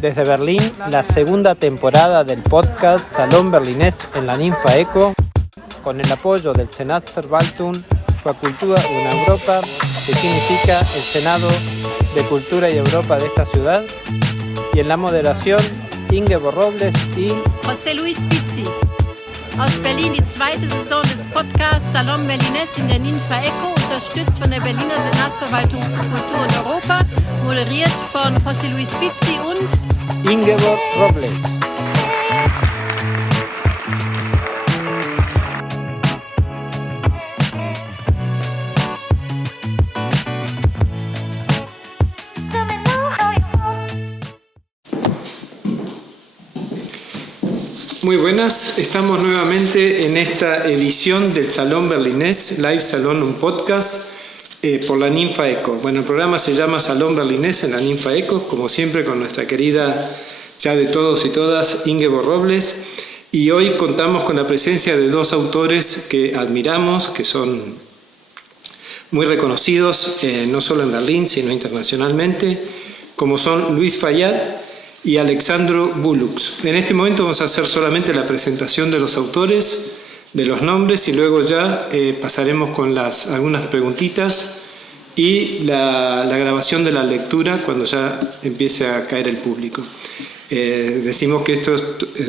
Desde Berlín, la segunda temporada del podcast Salón Berlinés en la Ninfa Eco, con el apoyo del Senatsverwaltung für Kultur und Europa, que significa el Senado de Cultura y Europa de esta ciudad, y en la moderación Ingeborg Robles y José Luis Pizzi. Aus Berlin die zweite Saison des Podcasts Salon Berlinés in der Ninfa Eco, unterstützt von der Berliner Senatsverwaltung für Kultur und Europa, moderiert von José Luis Pizzi und Ingeborg Robles. Muy buenas, estamos nuevamente en esta edición del Salón Berlinés, Live Salón, un podcast por la Ninfa Eco. Bueno, el programa se llama Salón Berlinés en la Ninfa Eco, como siempre con nuestra querida, ya de todos y todas, Ingeborg Robles. Y hoy contamos con la presencia de dos autores que admiramos, que son muy reconocidos, no solo en Berlín, sino internacionalmente, como son Luis Fayad y Alexandru Bulucs. En este momento vamos a hacer solamente la presentación de los autores, de los nombres, y luego ya pasaremos con algunas preguntitas y la grabación de la lectura cuando ya empiece a caer el público. Decimos que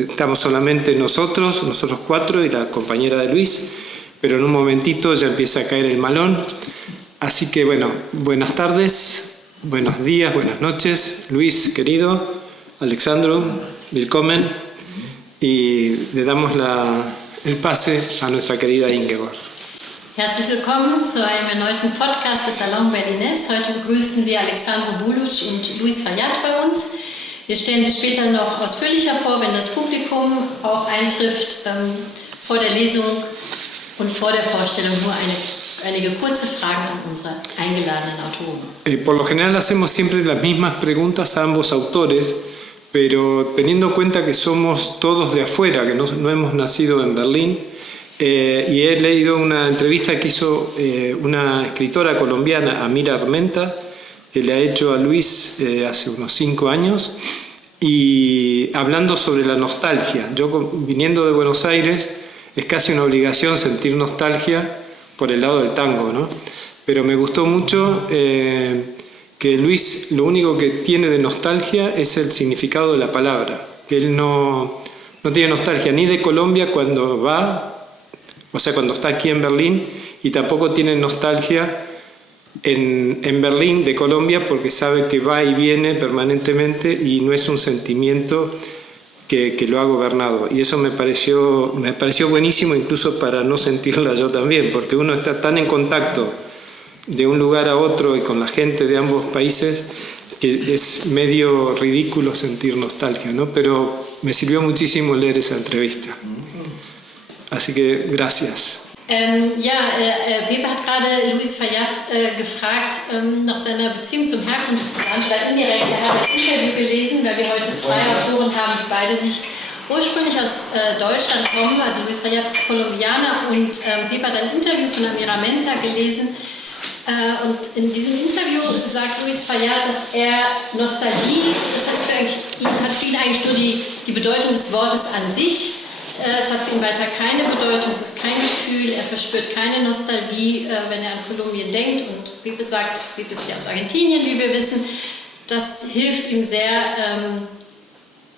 estamos solamente nosotros cuatro y la compañera de Luis, pero en un momentito ya empieza a caer el malón. Así que bueno, buenas tardes, buenos días, buenas noches. Luis, querido, Alexandru, willkommen, y le damos el pase a nuestra querida Ingeborg. Herzlich willkommen zu einem erneuten Podcast des Salon Berlinés. Heute begrüßen wir Alexandru Bulucs und Luis Fayad bei uns. Wir stellen sie später noch ausführlicher vor, wenn das Publikum auch eintrifft, vor der Lesung und vor der Vorstellung nur einige kurze Fragen an unsere eingeladenen Autoren. Por lo general hacemos siempre las mismas preguntas a ambos autores, pero teniendo en cuenta que somos todos de afuera, que no hemos nacido en Berlín, y he leído una entrevista que hizo una escritora colombiana, Amira Armenta, que le ha hecho a Luis hace unos 5 años, y hablando sobre la nostalgia. Yo, viniendo de Buenos Aires, es casi una obligación sentir nostalgia por el lado del tango, ¿no? Pero me gustó mucho que Luis lo único que tiene de nostalgia es el significado de la palabra, que él no tiene nostalgia ni de Colombia cuando va, o sea, cuando está aquí en Berlín, y tampoco tiene nostalgia en Berlín de Colombia porque sabe que va y viene permanentemente y no es un sentimiento que lo ha gobernado. Y eso me pareció buenísimo, incluso para no sentirla yo también, porque uno está tan en contacto de un lugar a otro y con la gente de ambos países que es medio ridículo sentir nostalgia, ¿no? Pero me sirvió muchísimo leer esa entrevista. Así que gracias. Weber hat gerade Luis Fayad gefragt nach seiner Beziehung zum Herkunftsland, oder indirekt. Er hat das Interview gelesen, weil wir heute 2 Autoren haben, die beide nicht ursprünglich aus Deutschland kommen. Also Luis Fayad ist Kolumbianer und Weber hat ein Interview von Amira Armenta gelesen. Und in diesem Interview sagt Luis Fayad, dass er Nostalgie, das heißt für ihn hat viel eigentlich nur die Bedeutung des Wortes an sich. Es hat für ihn weiter keine Bedeutung, es ist kein Gefühl, er verspürt keine Nostalgie, wenn er an Kolumbien denkt. Und Weber ist ja aus Argentinien, wie wir wissen. Das hilft ihm sehr,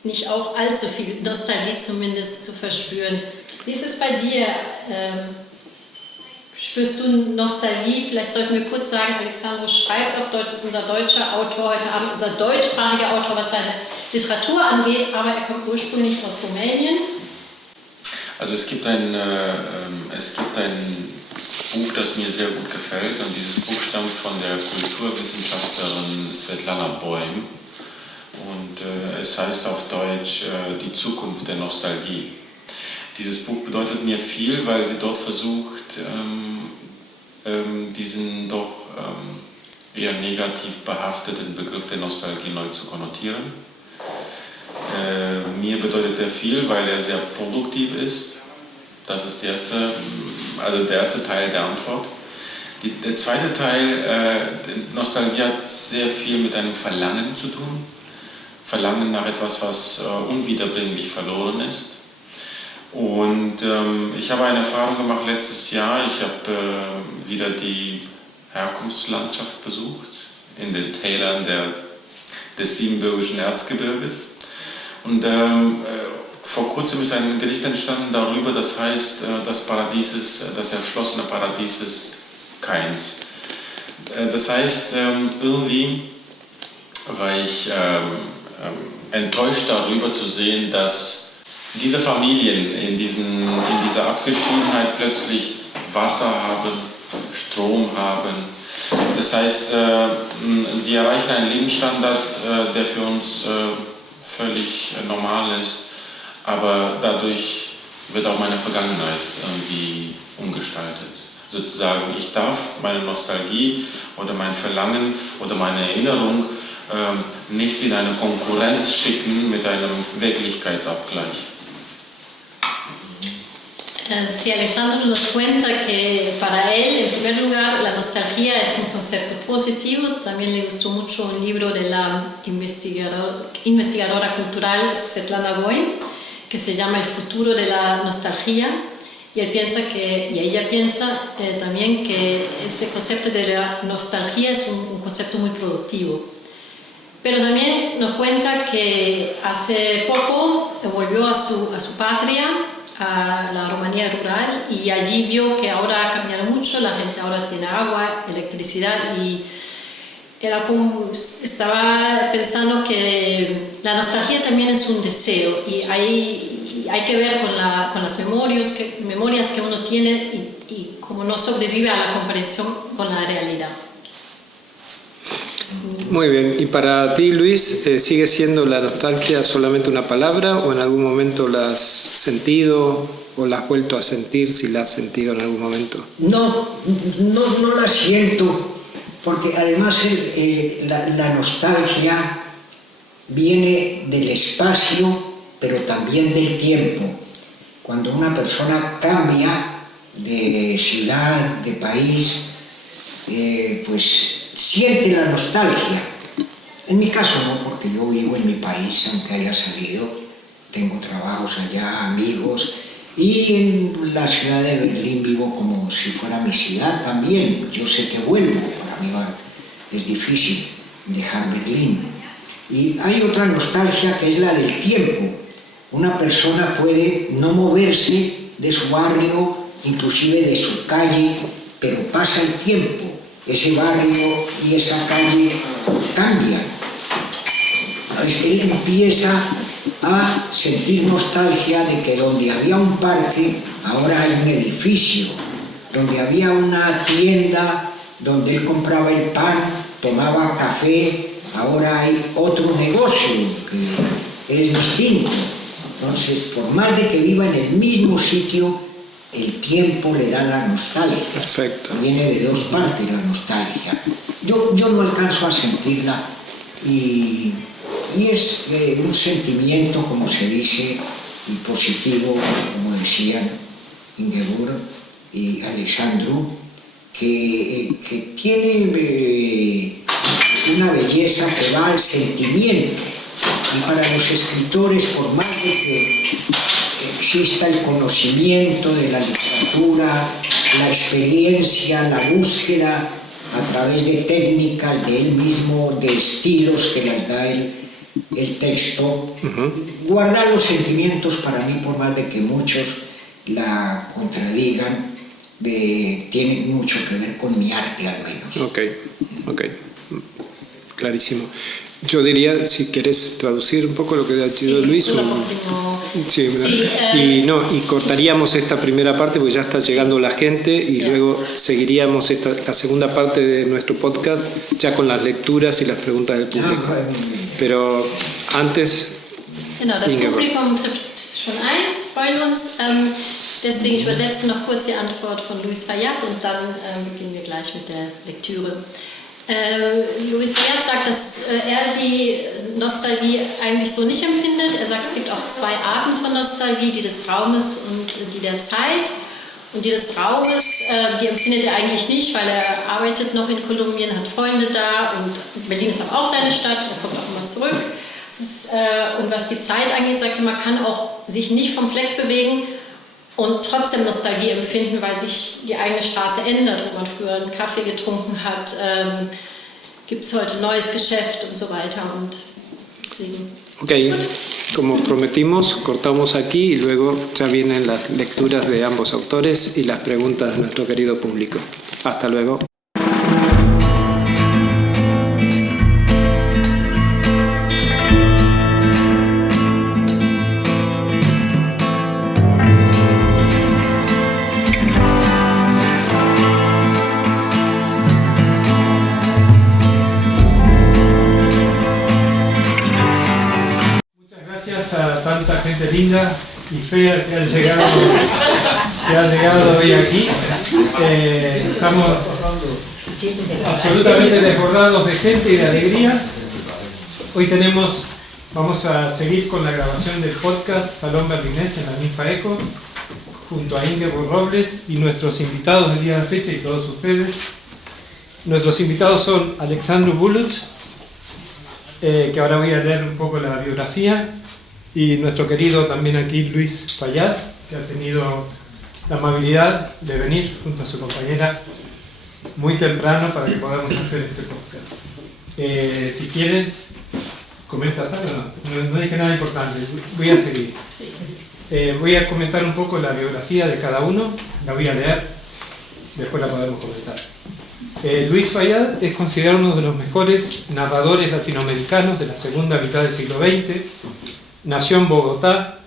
nicht auch allzu viel Nostalgie zumindest zu verspüren. Wie ist es bei dir? Spürst du Nostalgie? Vielleicht sollten wir kurz sagen, Alexandru schreibt auf Deutsch, ist unser deutscher Autor, heute Abend unser deutschsprachiger Autor, was seine Literatur angeht, aber er kommt ursprünglich aus Rumänien. Also es gibt ein Buch, das mir sehr gut gefällt, und dieses Buch stammt von der Kulturwissenschaftlerin Svetlana Boym, und es heißt auf Deutsch Die Zukunft der Nostalgie. Dieses Buch bedeutet mir viel, weil sie dort versucht, diesen doch eher negativ behafteten Begriff der Nostalgie neu zu konnotieren. Mir bedeutet er viel, weil er sehr produktiv ist. Das ist der erste Teil der Antwort. Der zweite Teil, Nostalgie hat sehr viel mit einem Verlangen zu tun. Verlangen nach etwas, was unwiederbringlich verloren ist. Und ich habe eine Erfahrung gemacht letztes Jahr. Ich habe wieder die Herkunftslandschaft besucht, in den Tälern des Siebenbürgischen Erzgebirges. Und vor kurzem ist ein Gedicht entstanden darüber, das heißt, das erschlossene Paradies ist keins. Das heißt, irgendwie war ich enttäuscht darüber zu sehen, dass diese Familien in dieser Abgeschiedenheit plötzlich Wasser haben, Strom haben. Das heißt, sie erreichen einen Lebensstandard, der für uns völlig normal ist, aber dadurch wird auch meine Vergangenheit irgendwie umgestaltet. Sozusagen, ich darf meine Nostalgie oder mein Verlangen oder meine Erinnerung nicht in eine Konkurrenz schicken mit einem Wirklichkeitsabgleich. Sí, Alessandro nos cuenta que para él, en primer lugar, la nostalgia es un concepto positivo. También le gustó mucho un libro de la investigadora cultural Svetlana Boym, que se llama El futuro de la nostalgia. Y ella piensa también que ese concepto de la nostalgia es un concepto muy productivo. Pero también nos cuenta que hace poco volvió a su patria, a la Rumanía rural, y allí vio que ahora ha cambiado mucho, la gente ahora tiene agua, electricidad, y estaba pensando que la nostalgia también es un deseo, y hay que ver con las memorias que uno tiene y cómo no sobrevive a la comparación con la realidad. Muy bien, y para ti, Luis, ¿sigue siendo la nostalgia solamente una palabra o en algún momento la has sentido o la has vuelto a sentir, si la has sentido en algún momento? No la siento, porque además la nostalgia viene del espacio, pero también del tiempo. Cuando una persona cambia de ciudad, de país, pues siente la nostalgia. En mi caso no, porque yo vivo en mi país, aunque haya salido, tengo trabajos allá, amigos, y en la ciudad de Berlín vivo como si fuera mi ciudad también. Yo sé que vuelvo, para mí es difícil dejar Berlín. Y hay otra nostalgia que es la del tiempo. Una persona puede no moverse de su barrio, inclusive de su calle, pero pasa el tiempo. Ese barrio y esa calle cambian. Él empieza a sentir nostalgia de que donde había un parque, ahora hay un edificio. Donde había una tienda donde él compraba el pan, tomaba café, ahora hay otro negocio que es distinto. Entonces, por más de que viva en el mismo sitio, el tiempo le da la nostalgia. Perfecto. Viene de dos partes la nostalgia. Yo no alcanzo a sentirla y es un sentimiento, como se dice, y positivo, como decían Ingeborg y Alessandro, que tiene una belleza que va al sentimiento. Y para los escritores, por más de que exista el conocimiento de la literatura, la experiencia, la búsqueda a través de técnicas de él mismo, de estilos que les da el texto, guardar los sentimientos para mí, por más de que muchos la contradigan, tiene mucho que ver con mi arte al menos. Ok, clarísimo. Yo diría, si querés traducir un poco lo que ha dicho Luis. Y cortaríamos esta primera parte porque ya está llegando la gente y luego seguiríamos la segunda parte de nuestro podcast ya con las lecturas y las preguntas del público. Pero antes... Genau, das Publikum trifft schon ein, freuen uns. Deswegen ich übersetze noch kurz die Antwort von Luis Fayad und dann beginnen wir gleich mit der Lektüre. Luis Fayad sagt, dass er die Nostalgie eigentlich so nicht empfindet. Er sagt, es gibt auch zwei Arten von Nostalgie, die des Raumes und die der Zeit. Und die des Raumes, die empfindet er eigentlich nicht, weil er arbeitet noch in Kolumbien, hat Freunde da und Berlin ist auch seine Stadt, er kommt auch immer zurück. Und was die Zeit angeht, sagte man kann auch sich nicht vom Fleck bewegen und trotzdem Nostalgie empfinden, weil sich die eigene Straße ändert, wo man früher einen Kaffee getrunken hat, gibt es heute ein neues Geschäft und so weiter. Und deswegen. Ok, como prometimos, cortamos aquí y luego ya vienen las lecturas de ambos autores y las preguntas de nuestro querido público. Hasta luego. A tanta gente linda y fea que ha llegado hoy aquí. Estamos absolutamente desbordados de gente y de alegría. Hoy vamos a seguir con la grabación del podcast Salón Berlinés en la Ninfa Eco, junto a Ingeborg Robles y nuestros invitados del día de la fecha y todos ustedes. Nuestros invitados son Alexandru Buluc, que ahora voy a leer un poco la biografía, y nuestro querido también aquí Luis Fayad, que ha tenido la amabilidad de venir junto a su compañera muy temprano para que podamos hacer este podcast. Si quieres, comentas algo, no dije nada importante, voy a seguir. Voy a comentar un poco la biografía de cada uno, la voy a leer, después la podemos comentar. Luis Fayad es considerado uno de los mejores narradores latinoamericanos de la segunda mitad del siglo XX. Nació en Bogotá,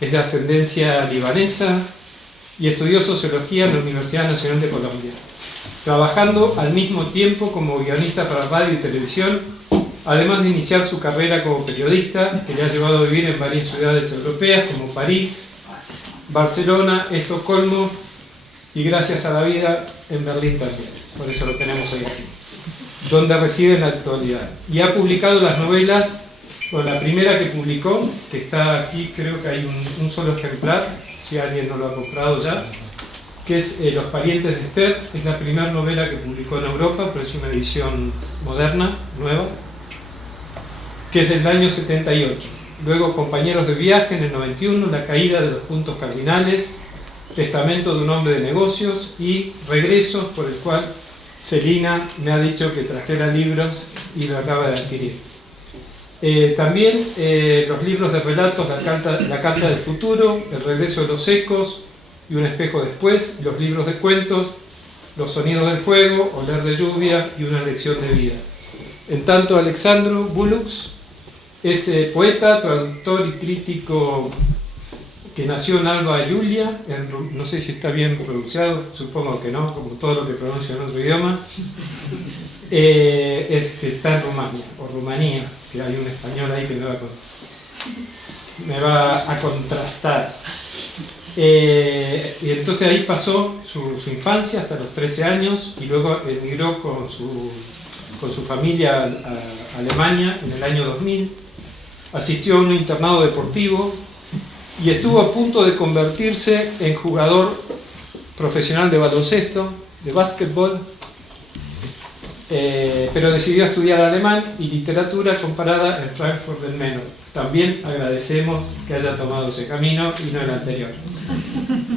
es de ascendencia libanesa y estudió sociología en la Universidad Nacional de Colombia, trabajando al mismo tiempo como guionista para radio y televisión, además de iniciar su carrera como periodista, que le ha llevado a vivir en varias ciudades europeas como París, Barcelona, Estocolmo y, gracias a la vida, en Berlín también. Por eso lo tenemos hoy aquí, donde reside en la actualidad. Y ha publicado las novelas. Bueno, la primera que publicó, que está aquí, creo que hay un solo ejemplar, si alguien no lo ha comprado ya, que es Los parientes de Esther. Es la primera novela que publicó en Europa, pero es una edición moderna, nueva, que es del año 78. Luego Compañeros de viaje en el 91, La caída de los puntos cardinales, Testamento de un hombre de negocios y Regresos, por el cual Celina me ha dicho que trajera libros y lo acaba de adquirir. También los libros de relatos, la carta del futuro, El regreso de los ecos y Un espejo después, los libros de cuentos, Los sonidos del fuego, Oler de lluvia y Una lección de vida. En tanto, Alexandru Buluc es poeta, traductor y crítico que nació en Alba Iulia, no sé si está bien pronunciado, supongo que no, como todo lo que pronuncio en otro idioma. Es que está en Rumania, o Rumanía, que hay un español ahí que me va a contrastar. Y entonces ahí pasó su infancia hasta los 13 años y luego emigró con su familia a Alemania en el año 2000. Asistió a un internado deportivo y estuvo a punto de convertirse en jugador profesional de baloncesto, de básquetbol, pero decidió estudiar alemán y literatura comparada en Frankfurt del Meno. También agradecemos que haya tomado ese camino y no el anterior.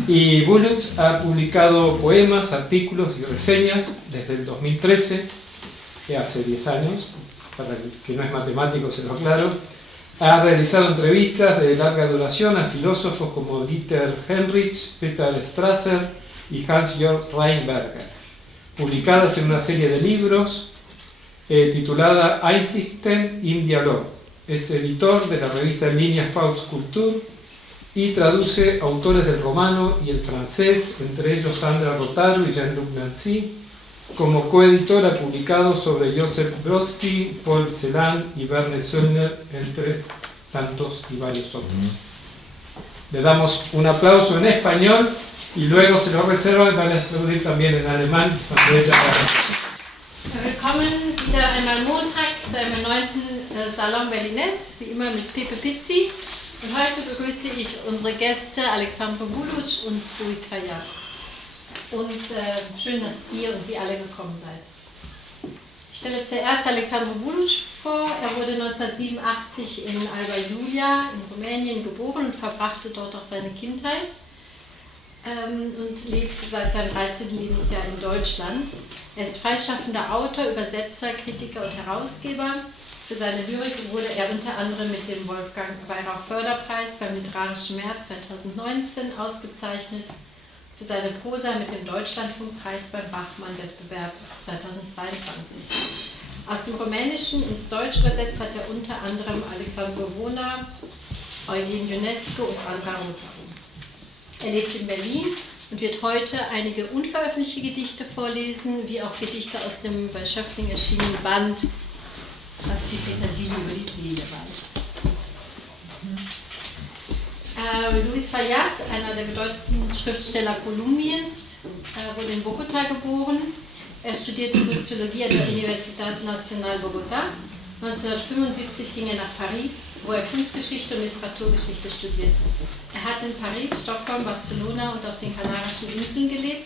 Y Buluc ha publicado poemas, artículos y reseñas desde el 2013, que hace 10 años, para el que no es matemático se lo aclaro. Ha realizado entrevistas de larga duración a filósofos como Dieter Heinrich, Peter Strasser y Hans-Jörg Reinberger, publicadas en una serie de libros titulada Einsichten im Dialog. Es editor de la revista en línea Faust Kultur y traduce autores del romano y el francés, entre ellos Sandra Rotaro y Jean-Luc Nancy. Como coeditor ha publicado sobre Joseph Brodsky, Paul Celan y Werner Söllner, entre tantos y varios otros. Le damos un aplauso en español y luego se lo reservan, van a aplaudir también en alemán. Willkommen wieder einmal Montag zu einem erneuten Salon Berlinés, wie immer mit Pepe Pizzi. Und heute begrüße ich unsere Gäste Alexandru Buluc und Luis Fayad. Und schön, dass ihr und Sie alle gekommen seid. Ich Ich stelle zuerst Alexandru Buluș vor. Er wurde 1987 in Alba Iulia in Rumänien geboren und verbrachte dort auch seine Kindheit und lebt seit seinem 13. Lebensjahr in Deutschland. Er ist freischaffender Autor, Übersetzer, Kritiker und Herausgeber. Für seine Lyrik wurde er unter anderem mit dem Wolfgang Weyrauch-Förderpreis beim Literarischen März 2019 ausgezeichnet. Für seine Prosa mit dem Deutschlandfunkpreis beim Bachmann-Wettbewerb 2022. Aus dem Rumänischen ins Deutsch übersetzt hat er unter anderem Alexandru Vona, Eugen Ionescu und Andra Rotaru. Er lebt in Berlin und wird heute einige unveröffentlichte Gedichte vorlesen, wie auch Gedichte aus dem bei Schöffling erschienenen Band Was die Petersilie über die Seele weiß. Luis Fayad, einer der bedeutendsten Schriftsteller Kolumbiens, wurde in Bogotá geboren. Er studierte Soziologie an der Universidad Nacional Bogotá. 1975 ging er nach Paris, wo er Kunstgeschichte und Literaturgeschichte studierte. Er hat in Paris, Stockholm, Barcelona und auf den Kanarischen Inseln gelebt.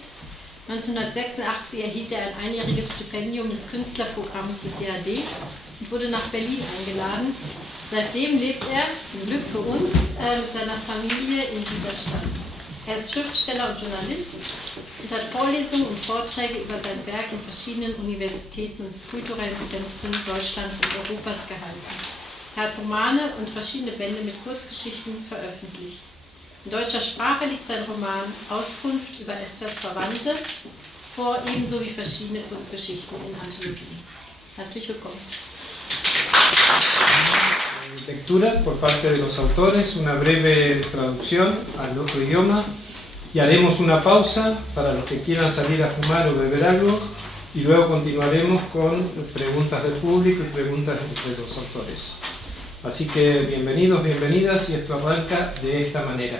1986 erhielt er ein einjähriges Stipendium des Künstlerprogramms des DAD und wurde nach Berlin eingeladen. Seitdem lebt er, zum Glück für uns, mit seiner Familie in dieser Stadt. Er ist Schriftsteller und Journalist und hat Vorlesungen und Vorträge über sein Werk in verschiedenen Universitäten und kulturellen Zentren Deutschlands und Europas gehalten. Er hat Romane und verschiedene Bände mit Kurzgeschichten veröffentlicht. In deutscher Sprache liegt sein Roman Auskunft über Esthers Verwandte vor, ebenso wie verschiedene Kurzgeschichten in Anthologien. Herzlich willkommen. Lectura por parte de los autores, una breve traducción al otro idioma y haremos una pausa para los que quieran salir a fumar o beber algo y luego continuaremos con preguntas del público y preguntas entre los autores. Así que bienvenidos, bienvenidas y esto arranca de esta manera.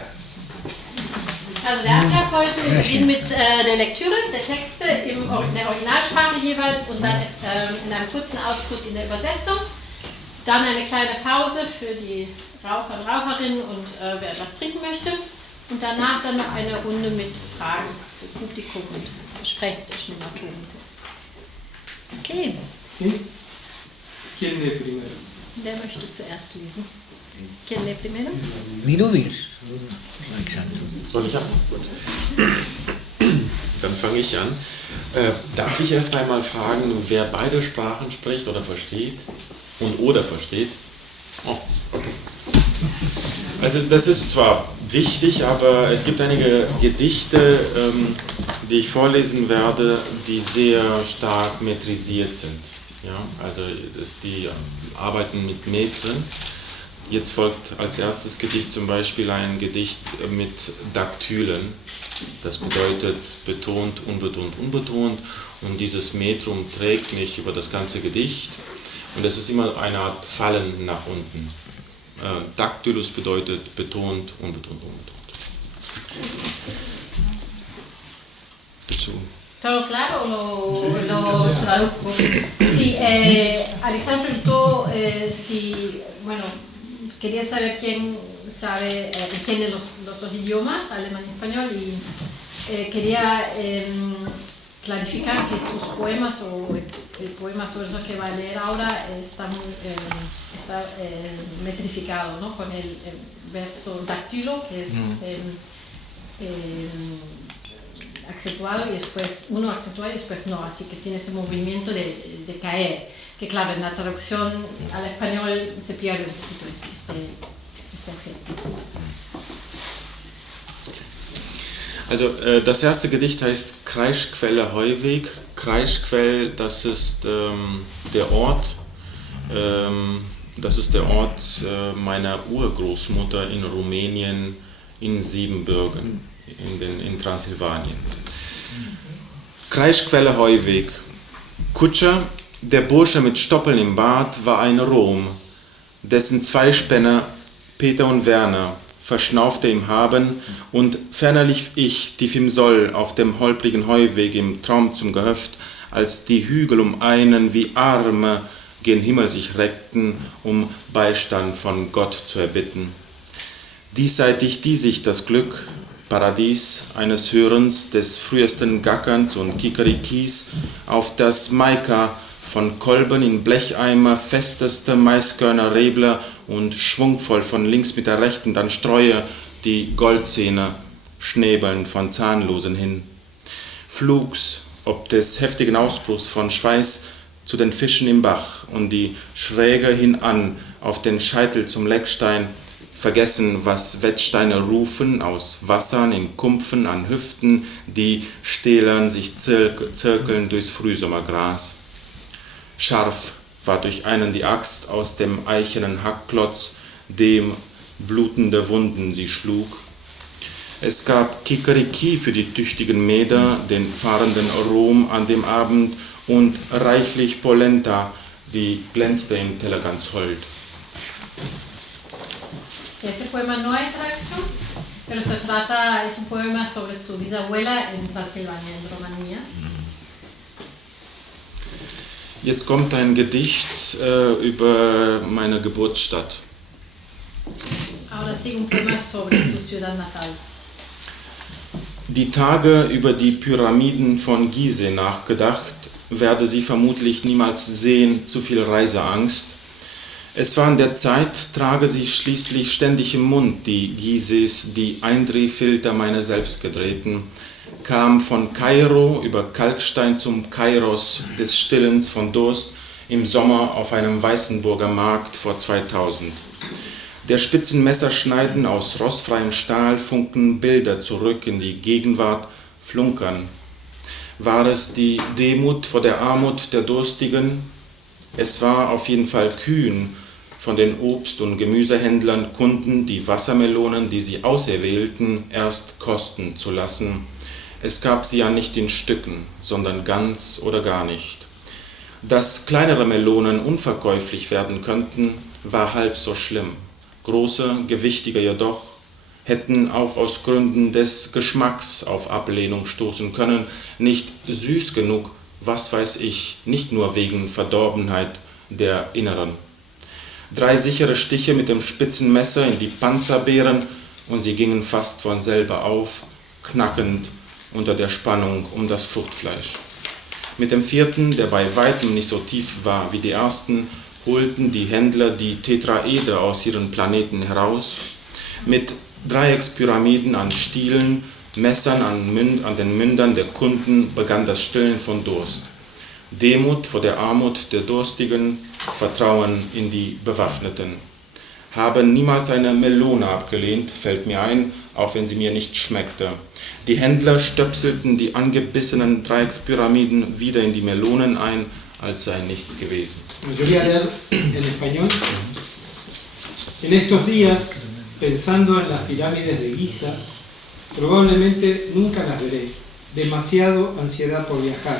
Also der Ablauf heute, wir beginnen mit der Lektüre der Texte in der Originalsprache jeweils und dann in einem kurzen Auszug in der Übersetzung. Dann eine kleine Pause für die Raucher und Raucherinnen und wer etwas trinken möchte. Und danach dann noch eine Runde mit Fragen fürs Publikum und Gespräch zwischen den Autoren. Okay. ¿Sí? ¿Quién lee primero? Wer möchte zuerst lesen? ¿Quién lee primero? Wie du willst. Soll ich anfangen? Gut. Dann fange ich an. Darf ich erst einmal fragen, wer beide Sprachen spricht oder versteht? Oder versteht? Oh, okay. Also das ist zwar wichtig, aber es gibt einige Gedichte, die ich vorlesen werde, die sehr stark metrisiert sind. Ja? Also die arbeiten mit Metren. Jetzt folgt als erstes Gedicht zum Beispiel ein Gedicht mit Daktylen. Das bedeutet betont, unbetont, unbetont. Und dieses Metrum trägt mich über das ganze Gedicht. Und das ist immer eine Art Fallen nach unten. Daktylus bedeutet betont, unbetont, unbetont. ¿Todo claro o lo traduzco? Sí, Alexandru preguntó si, bueno, quería saber quién sabe, entiende los dos idiomas, alemán y español, y quería clarificar que sus poemas o el poema sobre lo que va a leer ahora está metrificado, ¿no? Con el verso dactilo, que es acentuado y después uno acentuado y después no, así que tiene ese movimiento de caer, que claro, en la traducción al español se pierde un poquito este objeto. Also das erste Gedicht heißt Kreischquelle Heuweg. Kreischquell, das ist der Ort meiner Urgroßmutter in Rumänien in Siebenbürgen, in Transsilvanien. Kreischquelle Heuweg. Kutscher, der Bursche mit Stoppeln im Bart, war ein Rom, dessen zwei Spänner, Peter und Werner, verschnaufte im Haben, und ferner lief ich, tief im Soll, auf dem holprigen Heuweg im Traum zum Gehöft, als die Hügel um einen wie Arme gen Himmel sich reckten, um Beistand von Gott zu erbitten. Diesseitig die sich das Glück, Paradies eines Hörens, des frühesten Gackerns und Kikerikis, auf das Maika von Kolben in Blecheimer, festeste Maiskörner, Rebler und schwungvoll von links mit der rechten dann Streue, die Goldzähne schnäbeln von Zahnlosen hin. Flugs, ob des heftigen Ausbruchs von Schweiß, zu den Fischen im Bach und die Schräge hinan auf den Scheitel zum Leckstein, vergessen, was Wettsteine rufen, aus Wassern in Kumpfen an Hüften, die stählern sich zirkeln durchs Frühsommergras. Scharf war durch einen die Axt aus dem eichenen Hackklotz, dem blutende Wunden sie schlug. Es gab Kikeriki für die tüchtigen Mäder, den fahrenden Rom an dem Abend und reichlich Polenta, die glänzte im Teller ganz hold. Ese poema no hay traducción, pero es un poema sobre su bisabuela en Transilvania, en Rumanía. Jetzt kommt ein Gedicht über meine Geburtsstadt. Ahora sigue un poema sobre su ciudad natal. Die Tage über die Pyramiden von Gizeh nachgedacht, werde sie vermutlich niemals sehen, zu viel Reiseangst. Es war in der Zeit, trage sie schließlich ständig im Mund, die Gizehs, die Eindrehfilter meine selbstgedrehten, kam von Kairo über Kalkstein zum Kairos des Stillens von Durst im Sommer auf einem Weißenburger Markt vor 2000. Der spitzen Messerschneiden aus rostfreiem Stahl funken Bilder zurück in die Gegenwart, flunkern. War es die Demut vor der Armut der Durstigen? Es war auf jeden Fall kühn, von den Obst- und Gemüsehändlern Kunden die Wassermelonen, die sie auserwählten, erst kosten zu lassen. Es gab sie ja nicht in Stücken, sondern ganz oder gar nicht. Dass kleinere Melonen unverkäuflich werden könnten, war halb so schlimm. Große, gewichtige jedoch, hätten auch aus Gründen des Geschmacks auf Ablehnung stoßen können, nicht süß genug, was weiß ich, nicht nur wegen Verdorbenheit der Inneren. 3 sichere Stiche mit dem spitzen Messer in die Panzerbeeren und sie gingen fast von selber auf, knackend unter der Spannung um das Fruchtfleisch. Mit dem 4., der bei weitem nicht so tief war wie die ersten, holten die Händler die Tetraeder aus ihren Planeten heraus. Mit Dreieckspyramiden an Stielen, Messern an den Mündern der Kunden begann das Stillen von Durst. Demut vor der Armut der Durstigen, Vertrauen in die Bewaffneten. Habe niemals eine Melone abgelehnt, fällt mir ein, auch wenn sie mir nicht schmeckte. Die Händler stöpselten die angebissenen Dreieckspyramiden wieder in die Melonen ein, als sei nichts gewesen. Yo voy a leer en español. En estos días, pensando en las pirámides de Giza, probablemente nunca las veré. Demasiado ansiedad por viajar.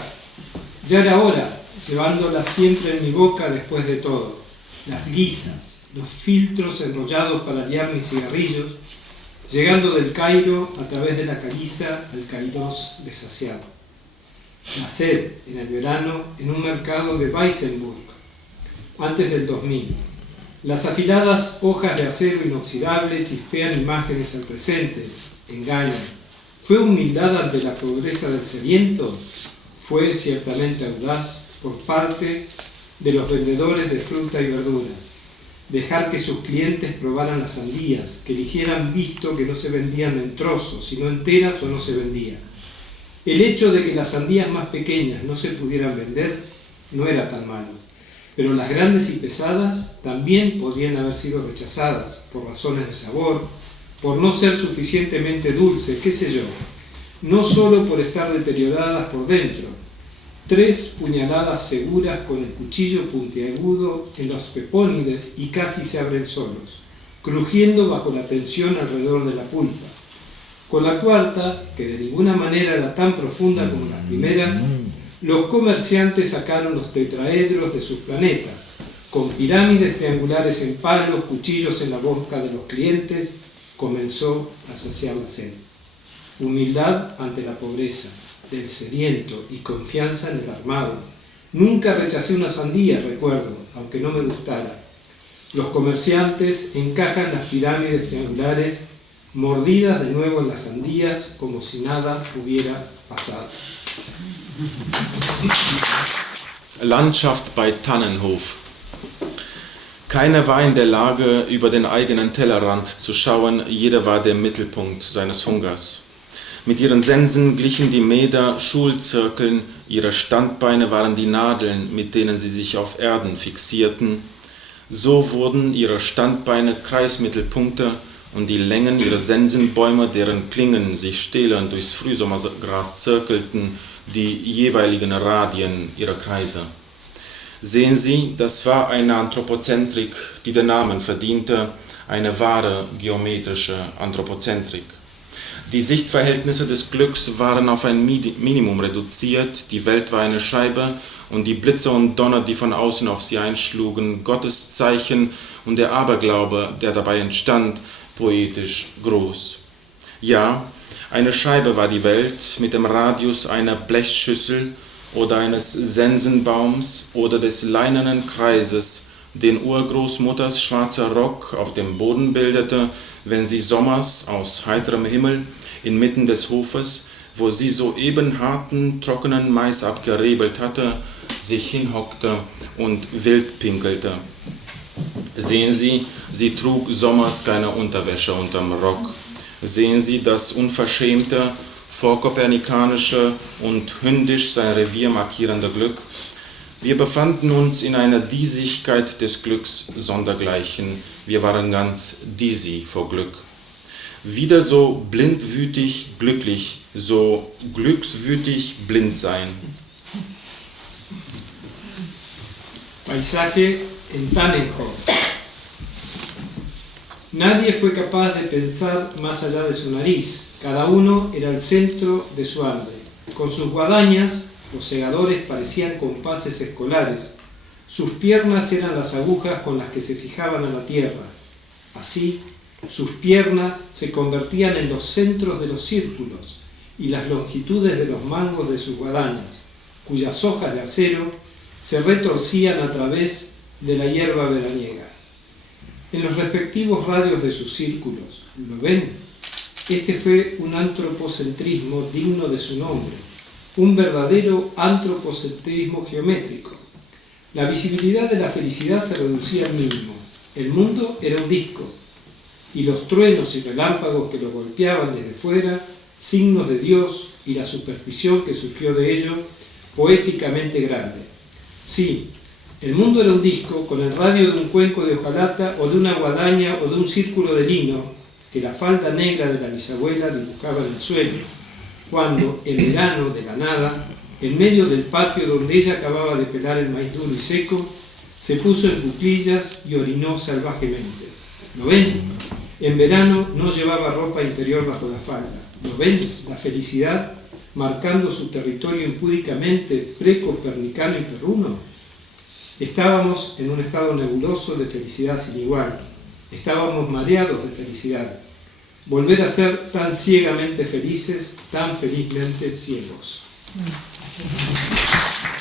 Ya era hora, llevándolas siempre en mi boca después de todo. Las guisas, los filtros enrollados para liar mis cigarrillos, llegando del Cairo a través de la caliza al Kairos desasiado. La sed en el verano en un mercado de Weissenburg, antes del 2000. Las afiladas hojas de acero inoxidable chispean imágenes al presente, engañan. ¿Fue humildad ante la pobreza del sediento? Fue ciertamente audaz por parte de los vendedores de fruta y verdura. Dejar que sus clientes probaran las sandías, que eligieran visto que no se vendían en trozos, sino enteras o no se vendían. El hecho de que las sandías más pequeñas no se pudieran vender no era tan malo, pero las grandes y pesadas también podrían haber sido rechazadas por razones de sabor, por no ser suficientemente dulces, qué sé yo, no solo por estar deterioradas por dentro. 3 puñaladas seguras con el cuchillo puntiagudo en los pepónides y casi se abren solos, crujiendo bajo la tensión alrededor de la pulpa. Con la cuarta, que de ninguna manera era tan profunda como las primeras, los comerciantes sacaron los tetraedros de sus planetas, con pirámides triangulares en palos, cuchillos en la boca de los clientes, comenzó a saciar la sed. Humildad ante la pobreza del sediento y confianza en el armado. Nunca rechacé una sandía, recuerdo, aunque no me gustara. Los comerciantes encajan las pirámides triangulares, mordidas de nuevo en las sandías, como si nada hubiera pasado. Landschaft bei Tannenhof. Keiner war in der Lage, über den eigenen Tellerrand zu schauen, jeder war der Mittelpunkt seines Hungers. Mit ihren Sensen glichen die Mäder Schulzirkeln, ihre Standbeine waren die Nadeln, mit denen sie sich auf Erden fixierten. So wurden ihre Standbeine Kreismittelpunkte und die Längen ihrer Sensenbäume, deren Klingen sich stählern durchs Frühsommergras zirkelten, die jeweiligen Radien ihrer Kreise. Sehen Sie, das war eine Anthropozentrik, die den Namen verdiente, eine wahre geometrische Anthropozentrik. Die Sichtverhältnisse des Glücks waren auf ein Minimum reduziert, die Welt war eine Scheibe und die Blitze und Donner, die von außen auf sie einschlugen, Gottes Zeichen und der Aberglaube, der dabei entstand, poetisch groß. Ja, eine Scheibe war die Welt mit dem Radius einer Blechschüssel oder eines Sensenbaums oder des leinenen Kreises, den Urgroßmutters schwarzer Rock auf dem Boden bildete, wenn sie sommers aus heiterem Himmel inmitten des Hofes, wo sie soeben harten, trockenen Mais abgerebelt hatte, sich hinhockte und wild pinkelte. Sehen Sie, sie trug sommers keine Unterwäsche unterm Rock. Sehen Sie das unverschämte, vorkopernikanische und hündisch sein Revier markierende Glück. Wir befanden uns in einer Diesigkeit des Glücks sondergleichen. Wir waren ganz dizzy vor Glück. Wieder so blindwütig glücklich, so glückswütig blind sein. Paisaje en Tannenhof. Nadie fue capaz de pensar más allá de su nariz. Cada uno era el centro de su hambre. Con sus guadañas, los segadores parecían compases escolares. Sus piernas eran las agujas con las que se fijaban a la tierra. Así, sus piernas se convertían en los centros de los círculos y las longitudes de los mangos de sus guadañas, cuyas hojas de acero se retorcían a través de la hierba veraniega. En los respectivos radios de sus círculos, ¿lo ven? Este fue un antropocentrismo digno de su nombre, un verdadero antropocentrismo geométrico. La visibilidad de la felicidad se reducía al mínimo. El mundo era un disco, y los truenos y relámpagos que lo golpeaban desde fuera, signos de Dios y la superstición que surgió de ello, poéticamente grande. Sí, el mundo era un disco con el radio de un cuenco de hojalata o de una guadaña o de un círculo de lino que la falda negra de la bisabuela dibujaba en el suelo, cuando, en verano, de la nada, en medio del patio donde ella acababa de pelar el maíz duro y seco, se puso en cuclillas y orinó salvajemente. ¿Lo ven? En verano no llevaba ropa interior bajo la falda. ¿Lo ven? La felicidad marcando su territorio impúdicamente precopernicano y perruno. Estábamos en un estado nebuloso de felicidad sin igual. Estábamos mareados de felicidad. Volver a ser tan ciegamente felices, tan felizmente ciegos.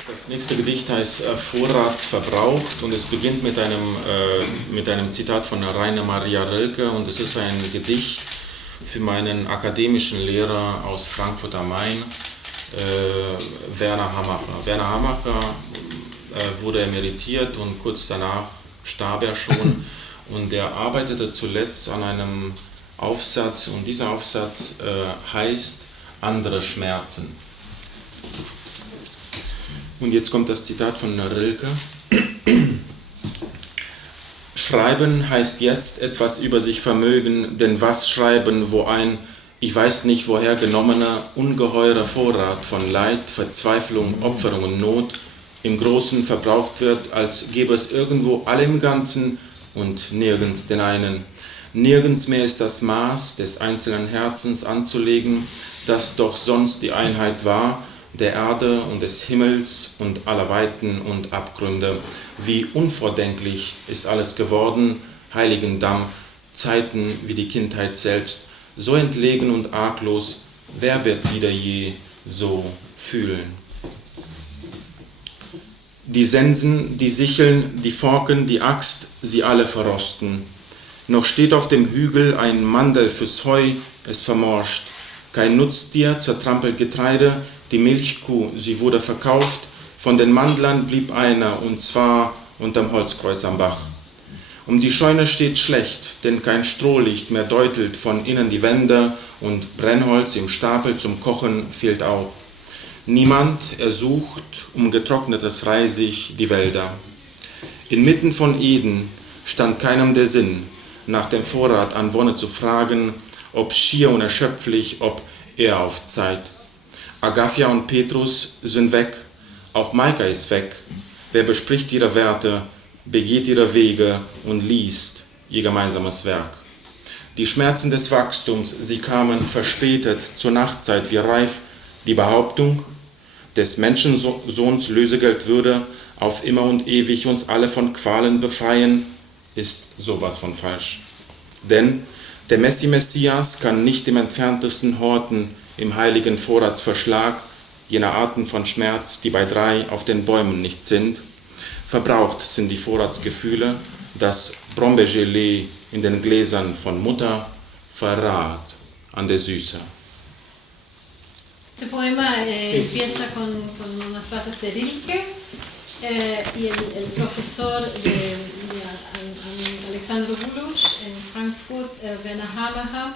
Das nächste Gedicht heißt Vorrat verbraucht und es beginnt mit einem Zitat von Rainer Maria Rilke und es ist ein Gedicht für meinen akademischen Lehrer aus Frankfurt am Main, Werner Hamacher. Werner Hamacher wurde emeritiert und kurz danach starb er schon und er arbeitete zuletzt an einem Aufsatz und dieser Aufsatz heißt Andere Schmerzen. Und jetzt kommt das Zitat von Rilke. Schreiben heißt jetzt etwas über sich vermögen, denn was schreiben, wo ein, ich weiß nicht woher genommener, ungeheurer Vorrat von Leid, Verzweiflung, Opferung und Not im Großen verbraucht wird, als gäbe es irgendwo alle im Ganzen und nirgends den einen. Nirgends mehr ist das Maß des einzelnen Herzens anzulegen, das doch sonst die Einheit war, der Erde und des Himmels und aller Weiten und Abgründe. Wie unvordenklich ist alles geworden, Heiligendamm, Zeiten wie die Kindheit selbst, so entlegen und arglos, wer wird wieder je so fühlen? Die Sensen, die Sicheln, die Forken, die Axt, sie alle verrosten. Noch steht auf dem Hügel ein Mandel fürs Heu, es vermorscht. Kein Nutztier zertrampelt Getreide, die Milchkuh, sie wurde verkauft Von den Mandlern blieb einer, und zwar unterm Holzkreuz am Bach. Um die Scheune steht schlecht, denn kein Strohlicht mehr deutelt von innen die Wände, und Brennholz im Stapel zum Kochen fehlt auch. Niemand ersucht um getrocknetes Reisig die Wälder. Inmitten von Eden stand keinem der Sinn, nach dem Vorrat an Wonne zu fragen, ob schier unerschöpflich, ob er auf Zeit. Agafia und Petrus sind weg, auch Maika ist weg. Wer bespricht ihre Werte, begeht ihre Wege und liest ihr gemeinsames Werk. Die Schmerzen des Wachstums, sie kamen verspätet zur Nachtzeit wie reif. Die Behauptung, des Menschensohns Lösegeld würde auf immer und ewig uns alle von Qualen befreien, ist sowas von falsch. Denn der Messias kann nicht im entferntesten horten im heiligen Vorratsverschlag jener Arten von Schmerz, die bei 3 auf den Bäumen nicht sind. Verbraucht sind die Vorratsgefühle, das Brombeergelee in den Gläsern von Mutter, Verrat an der Süße. Este poema empieza con unas frases de Rilke y el profesor Alexandru Buluch en Frankfurt, Werner Haberham,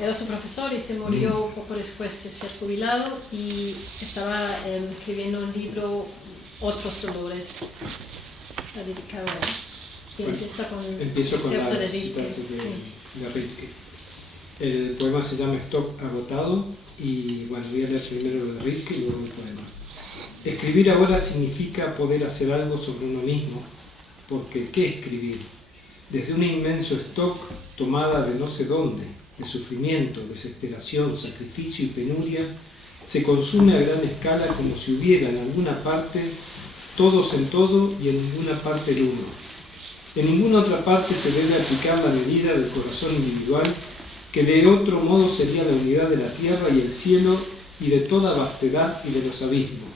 era su profesor y se murió poco después de ser jubilado y estaba escribiendo un libro, Otros Dolores, está dedicado a él. Y empieza con el auto de Rilke. De Rilke. El poema se llama Stock agotado y bueno, voy a leer primero lo de Rilke y luego el poema. Escribir ahora significa poder hacer algo sobre uno mismo, porque ¿qué escribir? Desde un inmenso stock tomada de no sé dónde, de sufrimiento, desesperación, sacrificio y penuria, se consume a gran escala como si hubiera en alguna parte todos en todo y en ninguna parte el uno. En ninguna otra parte se debe aplicar la medida del corazón individual, que de otro modo sería la unidad de la tierra y el cielo y de toda vastedad y de los abismos.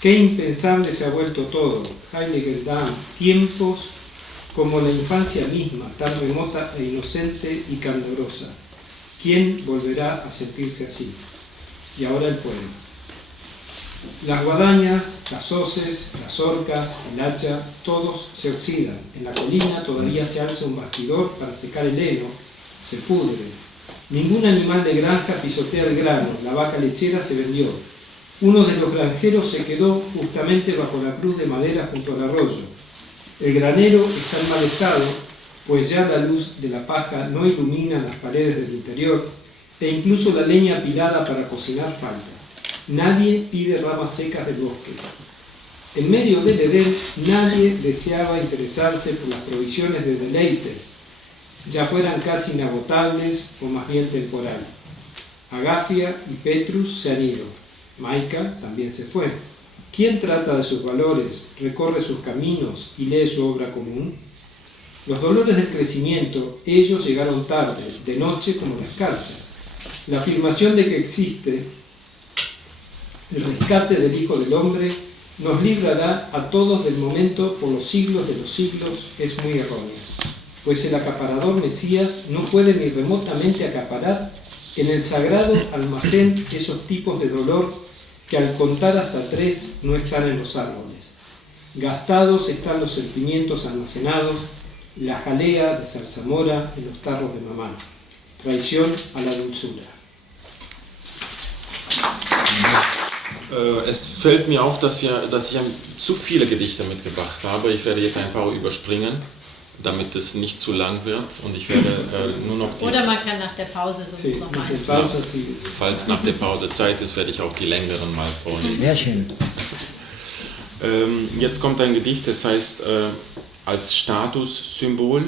Qué impensable se ha vuelto todo, Heiliger Damm, tiempos como la infancia misma, tan remota e inocente y candorosa. ¿Quién volverá a sentirse así? Y ahora el poema. Las guadañas, las hoces, las orcas, el hacha, todos se oxidan. En la colina todavía se alza un bastidor para secar el heno, se pudre. Ningún animal de granja pisotea el grano, la vaca lechera se vendió. Uno de los granjeros se quedó justamente bajo la cruz de madera junto al arroyo. El granero está en mal estado, pues ya la luz de la paja no ilumina las paredes del interior e incluso la leña apilada para cocinar falta. Nadie pide ramas secas del bosque. En medio del Edén nadie deseaba interesarse por las provisiones de deleites, ya fueran casi inagotables o más bien temporales. Agafia y Petrus se han ido. Maika también se fue. ¿Quién trata de sus valores, recorre sus caminos y lee su obra común? Los dolores del crecimiento, ellos llegaron tarde, de noche como la escarcha. La afirmación de que existe el rescate del Hijo del Hombre nos librará a todos del momento por los siglos de los siglos es muy errónea, pues el acaparador Mesías no puede ni remotamente acaparar en el sagrado almacén esos tipos de dolor que al contar hasta 3 no están en los árboles. Gastados están los sentimientos almacenados, la jalea de zarzamora en los tarros de mamá. Traición a la dulzura. Es fällt mir auf, dass ich zu viele Gedichte mitgebracht habe. Ich werde jetzt ein paar überspringen, damit es nicht zu lang wird. Und ich werde nur noch die... Oder man kann nach der Pause sonst noch mal eins. Falls nach der Pause Zeit ist, werde ich auch die längeren mal vorlesen. Sehr schön. Jetzt kommt ein Gedicht, das heißt als Statussymbol.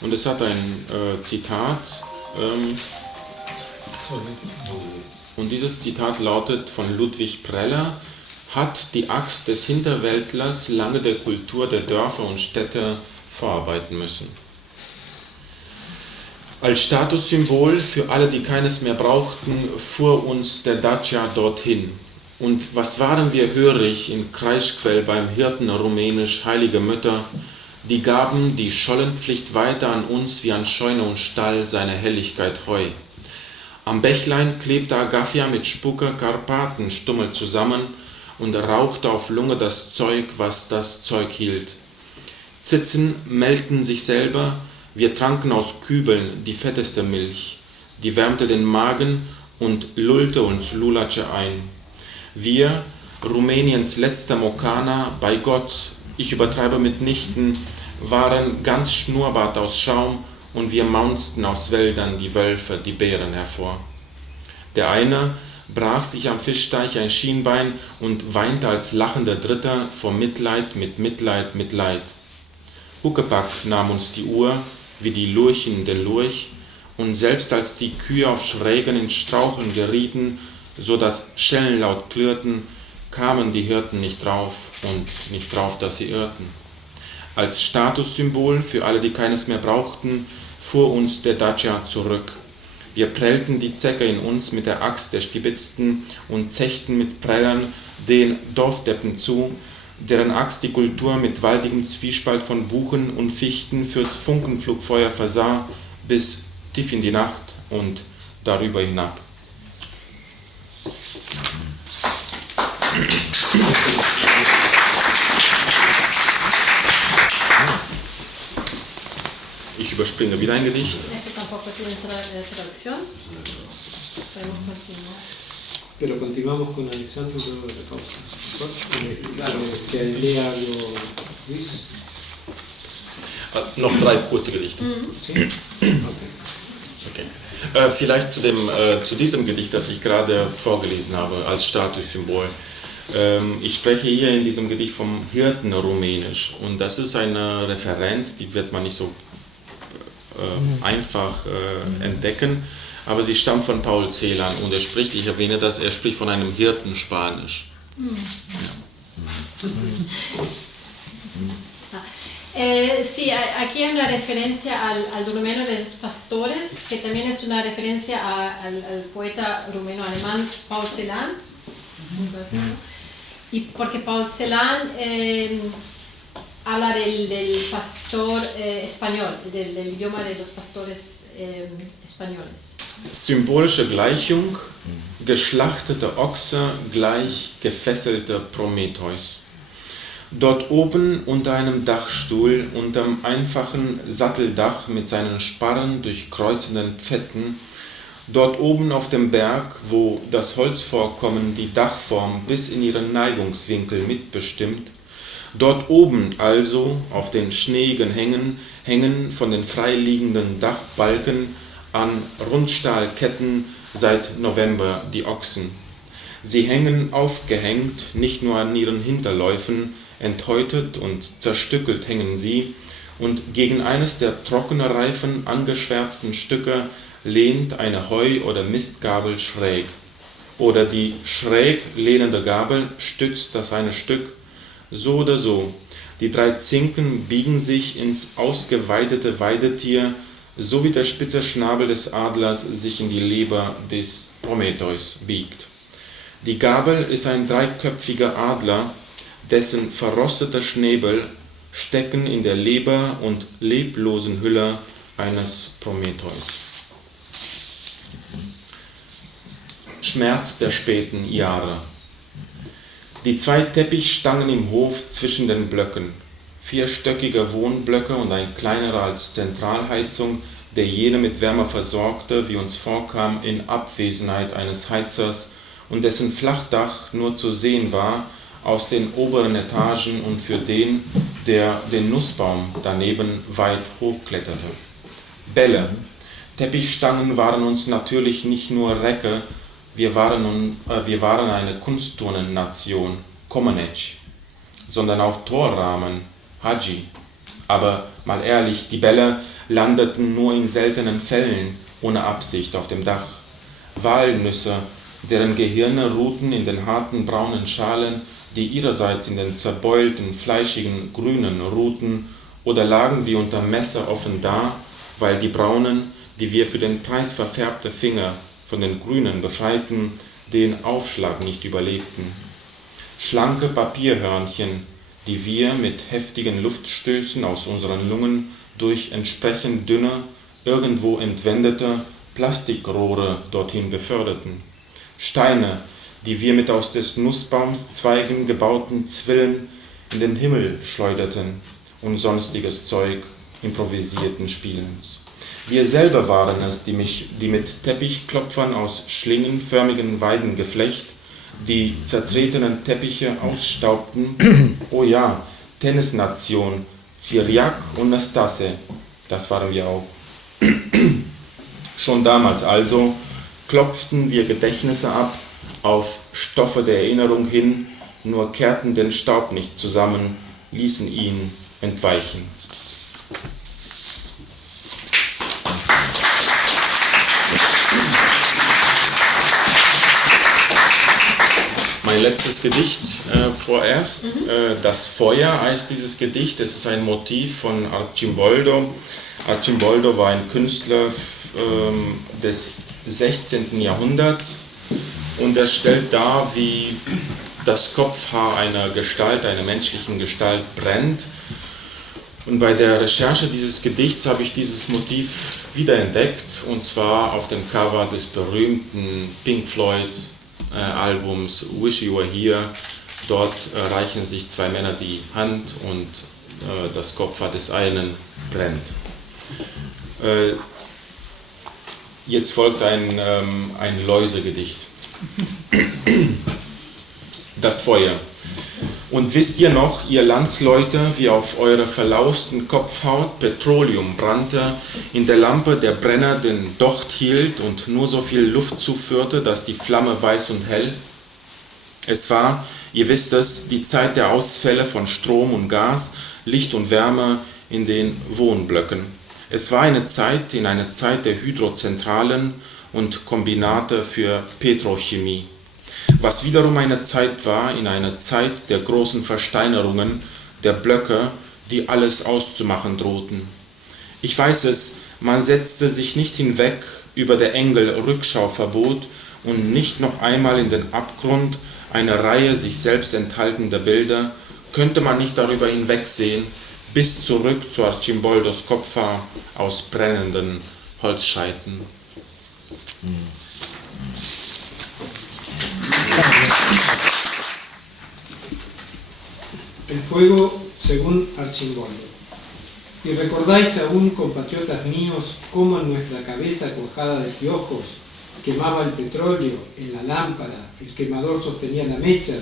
Und es hat ein Zitat. Und dieses Zitat lautet von Ludwig Preller: Hat die Axt des Hinterwäldlers lange der Kultur der Dörfer und Städte vorarbeiten müssen. Als Statussymbol für alle, die keines mehr brauchten, fuhr uns der Dacia dorthin. Und was waren wir hörig in Kreischquell beim Hirten rumänisch heilige Mütter, die gaben die Schollenpflicht weiter an uns wie an Scheune und Stall seine Helligkeit Heu. Am Bächlein klebte Agafia mit Spucke Karpatenstummel zusammen und rauchte auf Lunge das Zeug, was das Zeug hielt. Zitzen melkten sich selber, wir tranken aus Kübeln die fetteste Milch, die wärmte den Magen und lullte uns Lulace ein. Wir, Rumäniens letzter Mokana, bei Gott, ich übertreibe mitnichten, waren ganz Schnurrbart aus Schaum und wir maunzten aus Wäldern die Wölfe, die Bären hervor. Der eine brach sich am Fischteich ein Schienbein und weinte als lachender Dritter vor Mitleid mit Mitleid mit Leid. Huckepack nahm uns die Uhr, wie die Lurchen den Lurch, und selbst als die Kühe auf Schrägen in Straucheln gerieten, so dass Schellen laut klirrten, kamen die Hirten nicht drauf und nicht drauf, dass sie irrten. Als Statussymbol für alle, die keines mehr brauchten, fuhr uns der Dacia zurück. Wir prellten die Zecke in uns mit der Axt der Stibitzten und zechten mit Prellern den Dorfdeppen zu, deren Axt die Kultur mit waldigem Zwiespalt von Buchen und Fichten fürs Funkenflugfeuer versah, bis tief in die Nacht und darüber hinab. Ich überspringe wieder ein Gedicht. Pero continuamos con Alexandro luego de la pausa. Que lea algo, Luis. Noch 3 kurze Gedichte. Okay. Vielleicht zu diesem Gedicht, das ich gerade vorgelesen habe, als Statussymbol. Ich spreche hier in diesem Gedicht vom Hirten Rumänisch und das ist eine Referenz, die wird man nicht so einfach entdecken, aber sie stammt von Paul Celan und er spricht, ich erwähne das, er spricht von einem Hirten Spanisch. Sí, aquí hay una referencia al rumeno de los pastores, que también es una referencia al poeta rumeno-alemán Paul Celan. Y porque Paul Celan habla del pastor español, del idioma de los pastores españoles. Symbolische Gleichung, geschlachtete Ochse gleich gefesselte Prometheus. Dort oben unter einem Dachstuhl, unterm einfachen Satteldach mit seinen Sparren durchkreuzenden Pfetten, dort oben auf dem Berg, wo das Holzvorkommen die Dachform bis in ihren Neigungswinkel mitbestimmt, dort oben also auf den schneeigen Hängen hängen von den freiliegenden Dachbalken an Rundstahlketten seit November die Ochsen. Sie hängen aufgehängt, nicht nur an ihren Hinterläufen, enthäutet und zerstückelt hängen sie, und gegen eines der trockene Reifen angeschwärzten Stücke lehnt eine Heu- oder Mistgabel schräg. Oder die schräg lehnende Gabel stützt das eine Stück, so oder so. Die 3 Zinken biegen sich ins ausgeweidete Weidetier, so wie der spitze Schnabel des Adlers sich in die Leber des Prometheus biegt. Die Gabel ist ein 3-köpfiger Adler, dessen verrosteter Schnäbel stecken in der Leber und leblosen Hülle eines Prometheus. Schmerz der späten Jahre. Die 2 Teppichstangen im Hof zwischen den Blöcken, 4stöckige Wohnblöcke und ein kleinerer als Zentralheizung, der jene mit Wärme versorgte, wie uns vorkam, in Abwesenheit eines Heizers und dessen Flachdach nur zu sehen war aus den oberen Etagen und für den, der den Nussbaum daneben weit hochkletterte. Bälle. Teppichstangen waren uns natürlich nicht nur Recke, wir waren eine Kunstturnennation, Komenec, sondern auch Torrahmen, Hadji. Aber mal ehrlich, die Bälle landeten nur in seltenen Fällen ohne Absicht auf dem Dach. Walnüsse, deren Gehirne ruhten in den harten braunen Schalen, die ihrerseits in den zerbeulten, fleischigen Grünen ruhten, oder lagen wie unter Messer offen da, weil die braunen, die wir für den Preis verfärbte Finger von den Grünen befreiten, den Aufschlag nicht überlebten. Schlanke Papierhörnchen, die wir mit heftigen Luftstößen aus unseren Lungen durch entsprechend dünne, irgendwo entwendete Plastikrohre dorthin beförderten. Steine, die wir mit aus des Nussbaumszweigen gebauten Zwillen in den Himmel schleuderten und sonstiges Zeug improvisierten Spielens. Wir selber waren es, die mit Teppichklopfern aus schlingenförmigen Weidengeflecht die zertretenen Teppiche ausstaubten. Oh ja, Tennisnation, Cyriac und Nastase, das waren wir auch. Schon damals also klopften wir Gedächtnisse ab, auf Stoffe der Erinnerung hin, nur kehrten den Staub nicht zusammen, ließen ihn entweichen. Mein letztes Gedicht vorerst. Das Feuer heißt dieses Gedicht. Es ist ein Motiv von Arcimboldo. Arcimboldo war ein Künstler des 16. Jahrhunderts und er stellt dar, wie das Kopfhaar einer Gestalt, einer menschlichen Gestalt brennt. Und bei der Recherche dieses Gedichts habe ich dieses Motiv wiederentdeckt, und zwar auf dem Cover des berühmten Pink Floyd Albums Wish You Were Here. Dort reichen sich zwei Männer die Hand und das Kopfhaar des einen brennt. Jetzt folgt ein Läusegedicht. Das Feuer. Und wisst ihr noch, ihr Landsleute, wie auf eurer verlausten Kopfhaut Petroleum brannte, in der Lampe der Brenner den Docht hielt und nur so viel Luft zuführte, dass die Flamme weiß und hell? Es war, ihr wisst es, die Zeit der Ausfälle von Strom und Gas, Licht und Wärme in den Wohnblöcken. Es war eine Zeit der Hydrozentralen und Kombinate für Petrochemie. Was wiederum eine Zeit war, in einer Zeit der großen Versteinerungen, der Blöcke, die alles auszumachen drohten. Ich weiß es, man setzte sich nicht hinweg über der Engel Rückschauverbot und nicht noch einmal in den Abgrund eine Reihe sich selbst enthaltender Bilder, könnte man nicht darüber hinwegsehen, bis zurück zu Arcimboldos Kopfhaar aus brennenden Holzscheiten. El fuego según Arcimboldo. Y recordáis aún, compatriotas míos, cómo en nuestra cabeza cuajada de piojos quemaba el petróleo en la lámpara, el quemador sostenía la mecha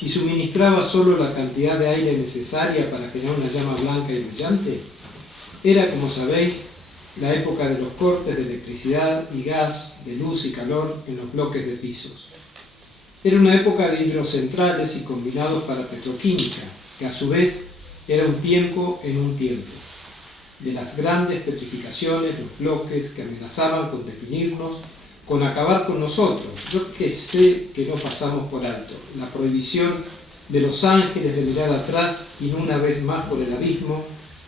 y suministraba solo la cantidad de aire necesaria para crear una llama blanca y brillante. Era, como sabéis, la época de los cortes de electricidad y gas, de luz y calor en los bloques de pisos. Era una época de hidrocentrales y combinados para petroquímica, que a su vez era un tiempo en un tiempo. De las grandes petrificaciones, los bloques que amenazaban con definirnos, con acabar con nosotros. Yo que sé que no pasamos por alto. La prohibición de los ángeles de mirar atrás y no una vez más por el abismo,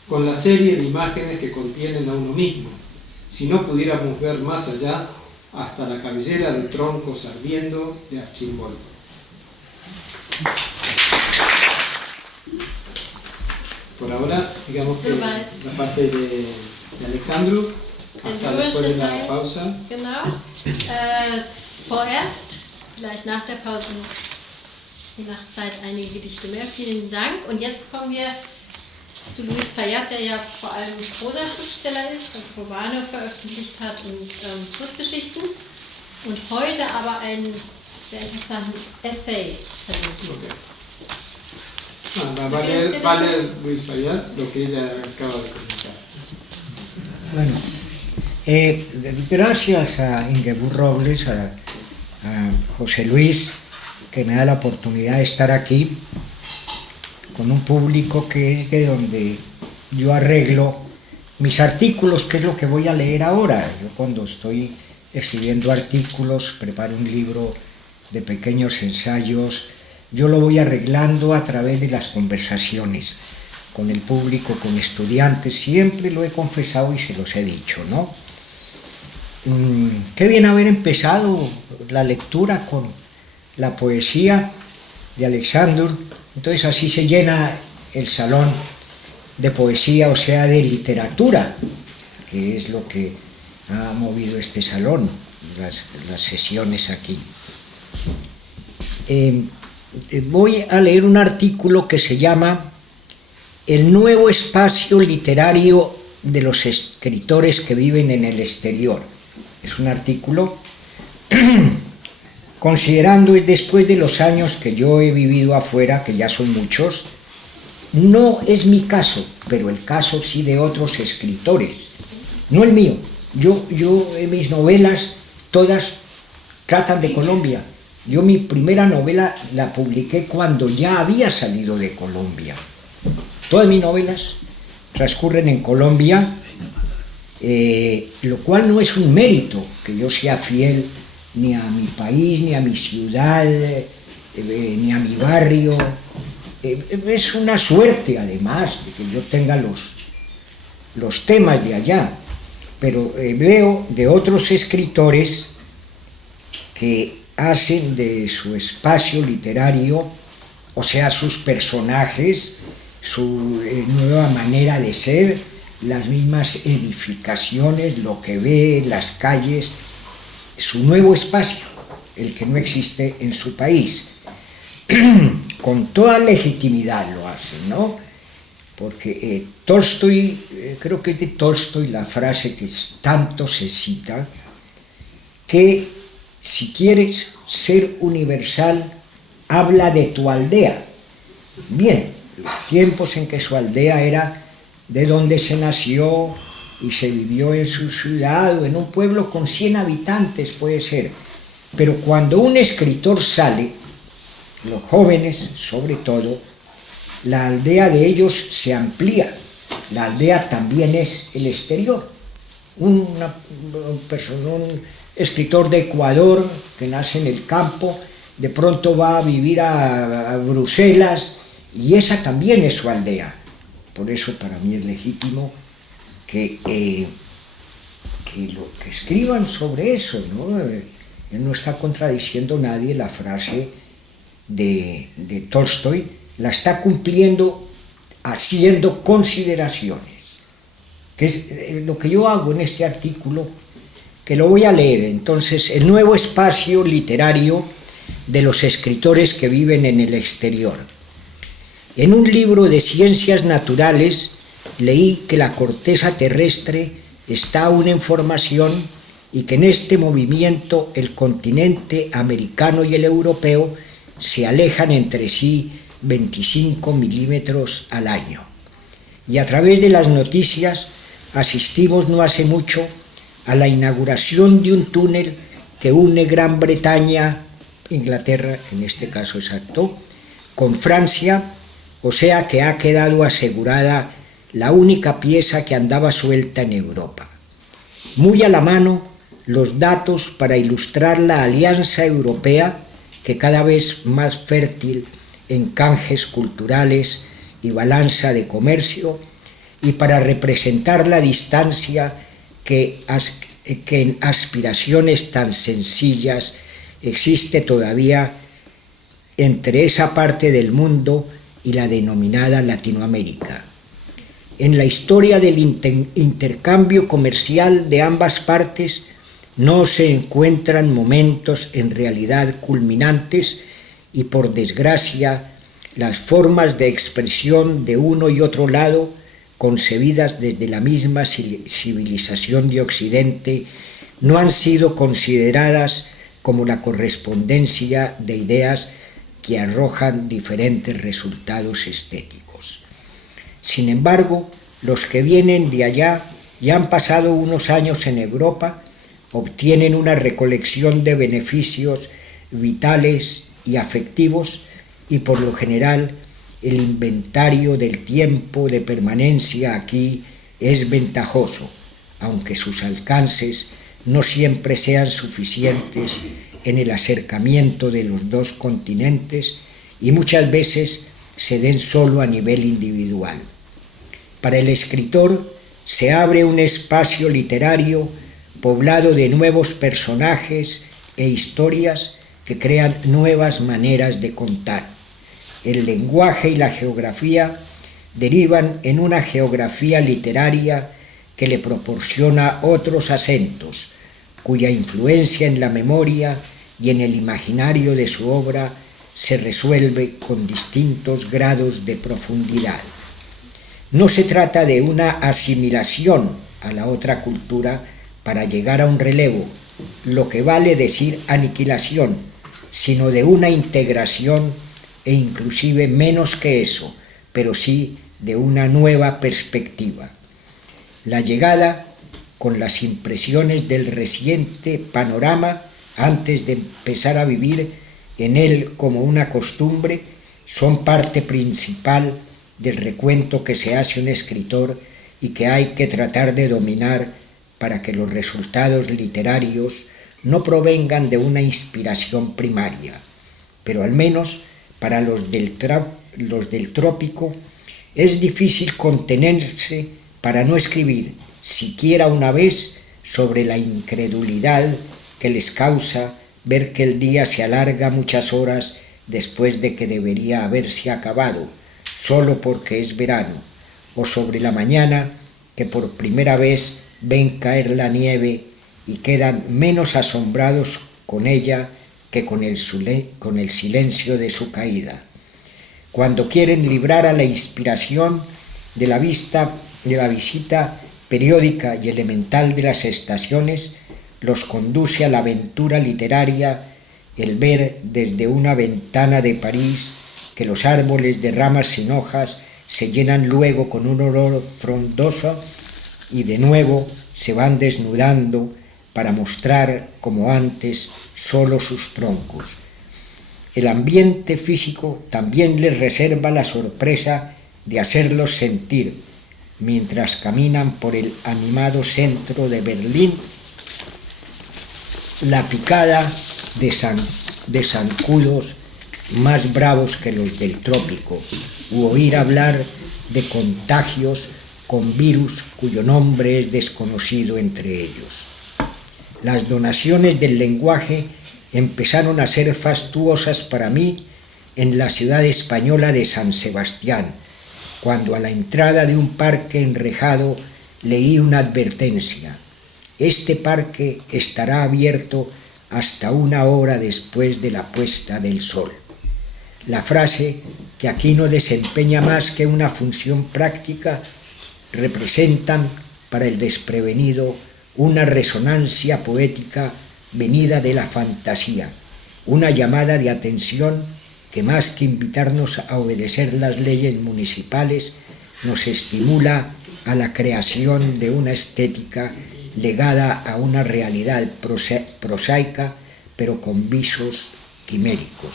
con la serie de imágenes que contienen a uno mismo. Si no pudiéramos ver más allá, hasta la cabellera de troncos ardiendo de Arcimboldo. Por ahora, digamos que la parte de Alexandru, hasta después de la pausa. Genau. Vorerst, vielleicht nach der Pause noch, je nach Zeit, einige Gedichte mehr. Vielen Dank. Und jetzt kommen wir zu Luis Fayad, der ja vor allem Prosa-Schriftsteller ist, also Romane veröffentlicht hat und Kurzgeschichten. Und heute aber einen sehr interessanten Essay präsentiert. Vale Luis Fayad lo que ella acaba de comentar. Bueno, gracias a Ingeborg Robles, a José Luis, que me da la oportunidad de estar aquí con un público que es de donde yo arreglo mis artículos, que es lo que voy a leer ahora. Yo cuando estoy escribiendo artículos, preparo un libro de pequeños ensayos, yo lo voy arreglando a través de las conversaciones con el público, con estudiantes, siempre lo he confesado y se los he dicho, ¿no? Qué bien haber empezado la lectura con la poesía de Alexandru. Entonces así se llena el salón de poesía, o sea, de literatura, que es lo que ha movido este salón, las sesiones aquí. voy a leer un artículo que se llama El nuevo espacio literario de los escritores que viven en el exterior. Es un artículo considerando después de los años que yo he vivido afuera, que ya son muchos, no es mi caso, pero el caso sí de otros escritores, no el mío. Yo mis novelas todas tratan de Colombia. Yo mi primera novela la publiqué cuando ya había salido de Colombia. Todas mis novelas transcurren en Colombia, lo cual no es un mérito que yo sea fiel ni a mi país, ni a mi ciudad, ni a mi barrio. Es una suerte, además, de que yo tenga los temas de allá. Pero veo de otros escritores que hacen de su espacio literario, o sea, sus personajes, su nueva manera de ser, las mismas edificaciones, lo que ve, las calles, su nuevo espacio, el que no existe en su país. Con toda legitimidad lo hacen, ¿no? Porque Tolstoy, creo que es de Tolstoy la frase que tanto se cita, que si quieres ser universal, habla de tu aldea. Bien, los tiempos en que su aldea era de donde se nació y se vivió en su ciudad o en un pueblo con 100 habitantes, puede ser. Pero cuando un escritor sale, los jóvenes sobre todo, la aldea de ellos se amplía. La aldea también es el exterior. Un escritor de Ecuador que nace en el campo, de pronto va a vivir a Bruselas, y esa también es su aldea. Por eso para mí es legítimo que escriban sobre eso, ¿no? Él no está contradiciendo a nadie la frase de Tolstoy, la está cumpliendo haciendo consideraciones, que es lo que yo hago en este artículo, que lo voy a leer. Entonces, el nuevo espacio literario de los escritores que viven en el exterior. En un libro de ciencias naturales leí que la corteza terrestre está aún en formación y que en este movimiento el continente americano y el europeo se alejan entre sí 25 milímetros al año. Y a través de las noticias asistimos no hace mucho a la inauguración de un túnel que une Gran Bretaña, Inglaterra en este caso exacto, con Francia, o sea que ha quedado asegurada la única pieza que andaba suelta en Europa. Muy a la mano los datos para ilustrar la alianza europea, que cada vez más fértil en canjes culturales y balanza de comercio, y para representar la distancia que en aspiraciones tan sencillas existe todavía entre esa parte del mundo y la denominada Latinoamérica. En la historia del intercambio comercial de ambas partes no se encuentran momentos en realidad culminantes y, por desgracia, las formas de expresión de uno y otro lado, concebidas desde la misma civilización de Occidente, no han sido consideradas como la correspondencia de ideas que arrojan diferentes resultados estéticos. Sin embargo, los que vienen de allá y han pasado unos años en Europa obtienen una recolección de beneficios vitales y afectivos, y por lo general el inventario del tiempo de permanencia aquí es ventajoso, aunque sus alcances no siempre sean suficientes en el acercamiento de los dos continentes y muchas veces se den solo a nivel individual. Para el escritor se abre un espacio literario poblado de nuevos personajes e historias que crean nuevas maneras de contar. El lenguaje y la geografía derivan en una geografía literaria que le proporciona otros acentos, cuya influencia en la memoria y en el imaginario de su obra se resuelve con distintos grados de profundidad. No se trata de una asimilación a la otra cultura para llegar a un relevo, lo que vale decir aniquilación, sino de una integración e inclusive menos que eso, pero sí de una nueva perspectiva. La llegada con las impresiones del reciente panorama antes de empezar a vivir en él como una costumbre son parte principal del recuento que se hace un escritor y que hay que tratar de dominar para que los resultados literarios no provengan de una inspiración primaria, pero al menos para los del trópico es difícil contenerse para no escribir siquiera una vez sobre la incredulidad que les causa ver que el día se alarga muchas horas después de que debería haberse acabado, solo porque es verano, o sobre la mañana que por primera vez ven caer la nieve y quedan menos asombrados con ella que con el silencio de su caída. Cuando quieren librar a la inspiración de la visita periódica y elemental de las estaciones, los conduce a la aventura literaria el ver desde una ventana de París que los árboles de ramas sin hojas se llenan luego con un olor frondoso y de nuevo se van desnudando para mostrar, como antes, solo sus troncos. El ambiente físico también les reserva la sorpresa de hacerlos sentir, mientras caminan por el animado centro de Berlín, la picada de zancudos más bravos que los del trópico, u oír hablar de contagios con virus cuyo nombre es desconocido entre ellos. Las donaciones del lenguaje empezaron a ser fastuosas para mí en la ciudad española de San Sebastián, cuando a la entrada de un parque enrejado leí una advertencia: este parque estará abierto hasta 1 hora después de la puesta del sol. La frase, que aquí no desempeña más que una función práctica, representan para el desprevenido una resonancia poética venida de la fantasía, una llamada de atención que más que invitarnos a obedecer las leyes municipales, nos estimula a la creación de una estética legada a una realidad prosaica, pero con visos quiméricos.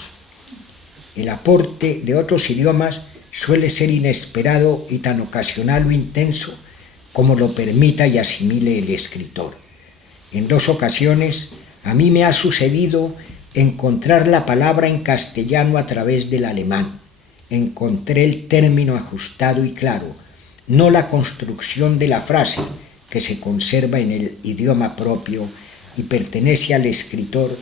El aporte de otros idiomas suele ser inesperado y tan ocasional o intenso como lo permita y asimile el escritor. En 2 ocasiones a mí me ha sucedido encontrar la palabra en castellano a través del alemán. Encontré el término ajustado y claro, no la construcción de la frase que se conserva en el idioma propio y pertenece al escritor,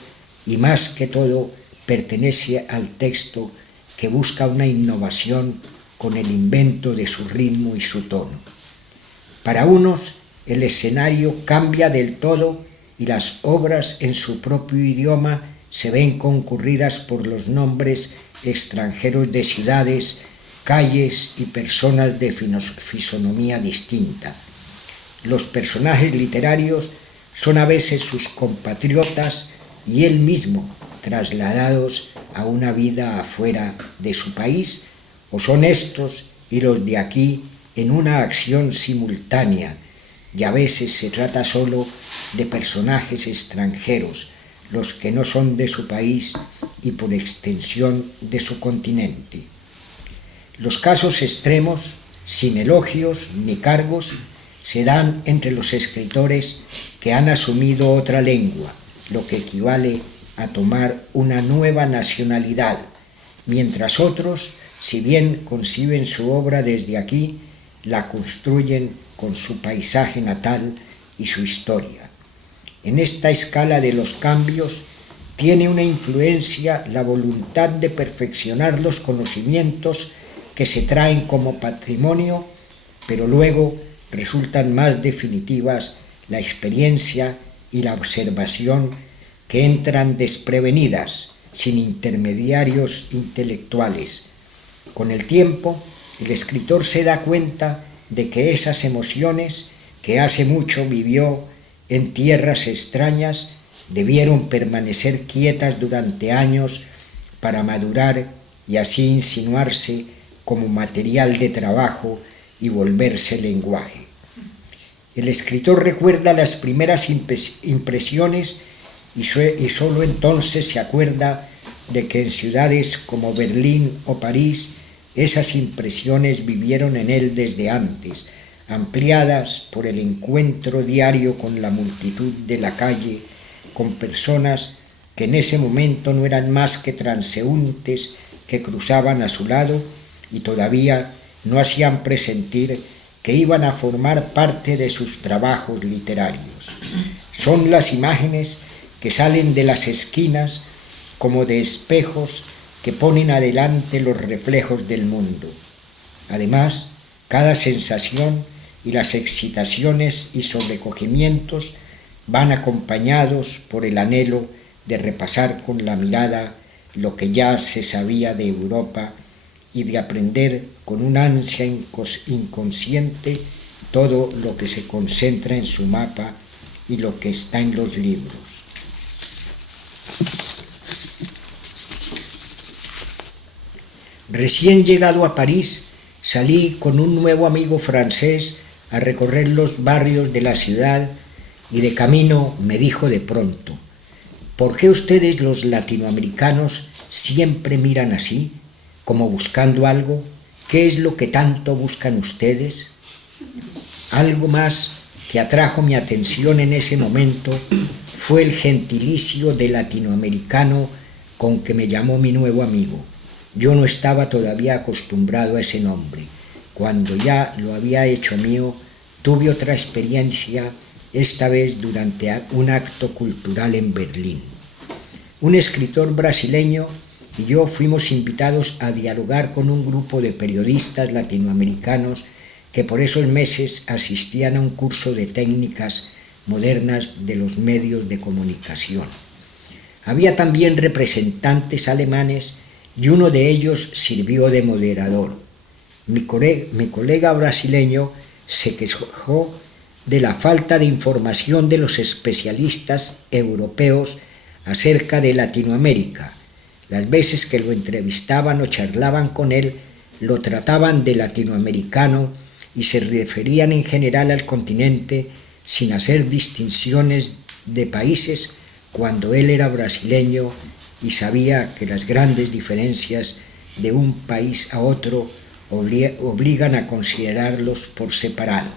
y más que todo pertenece al texto, que busca una innovación con el invento de su ritmo y su tono. Para unos el escenario cambia del todo y las obras en su propio idioma se ven concurridas por los nombres extranjeros de ciudades, calles y personas de fisonomía distinta. Los personajes literarios son a veces sus compatriotas y él mismo trasladados a una vida afuera de su país, o son estos y los de aquí en una acción simultánea, y a veces se trata solo de personajes extranjeros, los que no son de su país y por extensión de su continente. Los casos extremos, sin elogios ni cargos, se dan entre los escritores que han asumido otra lengua, lo que equivale a tomar una nueva nacionalidad, mientras otros, si bien conciben su obra desde aquí, la construyen con su paisaje natal y su historia. En esta escala de los cambios tiene una influencia la voluntad de perfeccionar los conocimientos que se traen como patrimonio, pero luego resultan más definitivas la experiencia y la observación, que entran desprevenidas, sin intermediarios intelectuales. Con el tiempo, el escritor se da cuenta de que esas emociones que hace mucho vivió en tierras extrañas debieron permanecer quietas durante años para madurar y así insinuarse como material de trabajo y volverse lenguaje. El escritor recuerda las primeras impresiones y solo entonces se acuerda de que en ciudades como Berlín o París esas impresiones vivieron en él desde antes, ampliadas por el encuentro diario con la multitud de la calle, con personas que en ese momento no eran más que transeúntes que cruzaban a su lado y todavía no hacían presentir que iban a formar parte de sus trabajos literarios. Son las imágenes que salen de las esquinas como de espejos que ponen adelante los reflejos del mundo. Además, cada sensación y las excitaciones y sobrecogimientos van acompañados por el anhelo de repasar con la mirada lo que ya se sabía de Europa y de aprender con una ansia inconsciente todo lo que se concentra en su mapa y lo que está en los libros. Recién llegado a París, salí con un nuevo amigo francés a recorrer los barrios de la ciudad y de camino me dijo de pronto: ¿por qué ustedes los latinoamericanos siempre miran así, como buscando algo? ¿Qué es lo que tanto buscan ustedes? Algo más que atrajo mi atención en ese momento fue el gentilicio de latinoamericano con que me llamó mi nuevo amigo. Yo no estaba todavía acostumbrado a ese nombre. Cuando ya lo había hecho mío, tuve otra experiencia, esta vez durante un acto cultural en Berlín. Un escritor brasileño y yo fuimos invitados a dialogar con un grupo de periodistas latinoamericanos que por esos meses asistían a un curso de técnicas modernas de los medios de comunicación. Había también representantes alemanes y uno de ellos sirvió de moderador. Mi colega brasileño se quejó de la falta de información de los especialistas europeos acerca de Latinoamérica. Las veces que lo entrevistaban o charlaban con él, lo trataban de latinoamericano y se referían en general al continente sin hacer distinciones de países, cuando él era brasileño y sabía que las grandes diferencias de un país a otro obligan a considerarlos por separado.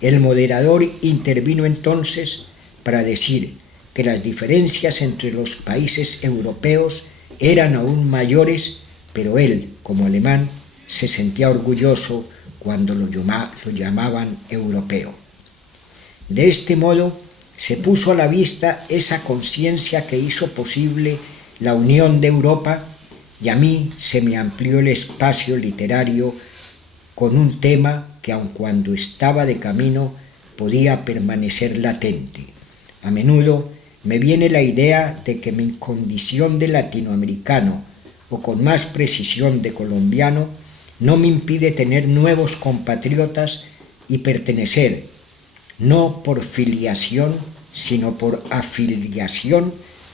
El moderador intervino entonces para decir que las diferencias entre los países europeos eran aún mayores, pero él, como alemán, se sentía orgulloso cuando lo llamaban europeo. De este modo, se puso a la vista esa conciencia que hizo posible la unión de Europa, y a mí se me amplió el espacio literario con un tema que, aun cuando estaba de camino, podía permanecer latente. A menudo me viene la idea de que mi condición de latinoamericano, o con más precisión de colombiano, no me impide tener nuevos compatriotas y pertenecer, no por filiación, sino por afiliación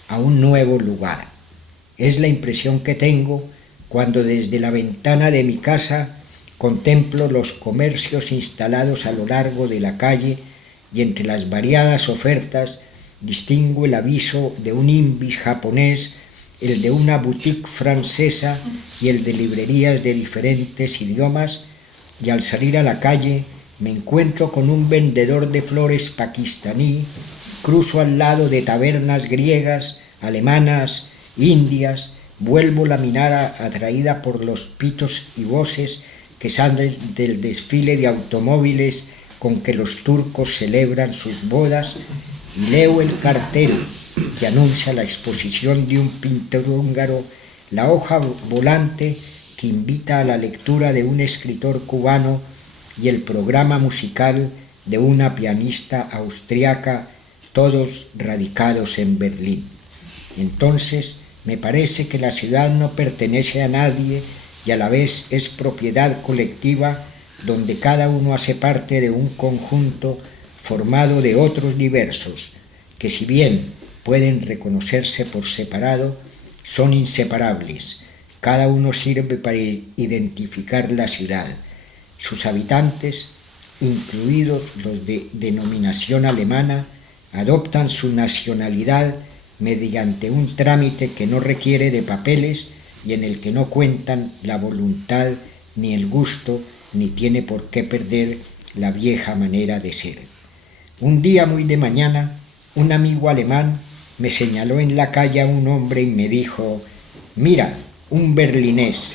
a un nuevo lugar. Es la impresión que tengo cuando desde la ventana de mi casa contemplo los comercios instalados a lo largo de la calle y entre las variadas ofertas distingo el aviso de un imbis japonés, el de una boutique francesa y el de librerías de diferentes idiomas, y al salir a la calle me encuentro con un vendedor de flores pakistaní, cruzo al lado de tabernas griegas, alemanas, indias, vuelvo la mirada atraída por los pitos y voces que salen del desfile de automóviles con que los turcos celebran sus bodas y leo el cartel que anuncia la exposición de un pintor húngaro, la hoja volante que invita a la lectura de un escritor cubano y el programa musical de una pianista austriaca, todos radicados en Berlín. Entonces Me parece que la ciudad no pertenece a nadie y a la vez es propiedad colectiva donde cada uno hace parte de un conjunto formado de otros diversos, que si bien pueden reconocerse por separado, son inseparables. Cada uno sirve para identificar la ciudad. Sus habitantes, incluidos los de denominación alemana, adoptan su nacionalidad mediante un trámite que no requiere de papeles y en el que no cuentan la voluntad ni el gusto, ni tiene por qué perder la vieja manera de ser. Un día muy de mañana, un amigo alemán me señaló en la calle a un hombre y me dijo: «Mira, un berlinés».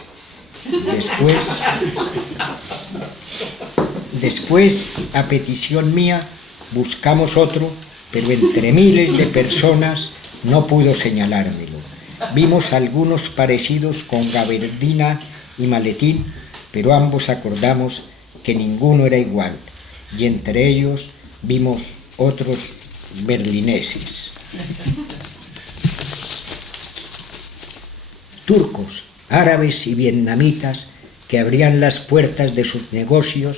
Después, a petición mía, buscamos otro, pero entre miles de personas no pudo señalármelo. Vimos algunos parecidos con gabardina y maletín, pero ambos acordamos que ninguno era igual, y entre ellos vimos otros berlineses. Turcos, árabes y vietnamitas que abrían las puertas de sus negocios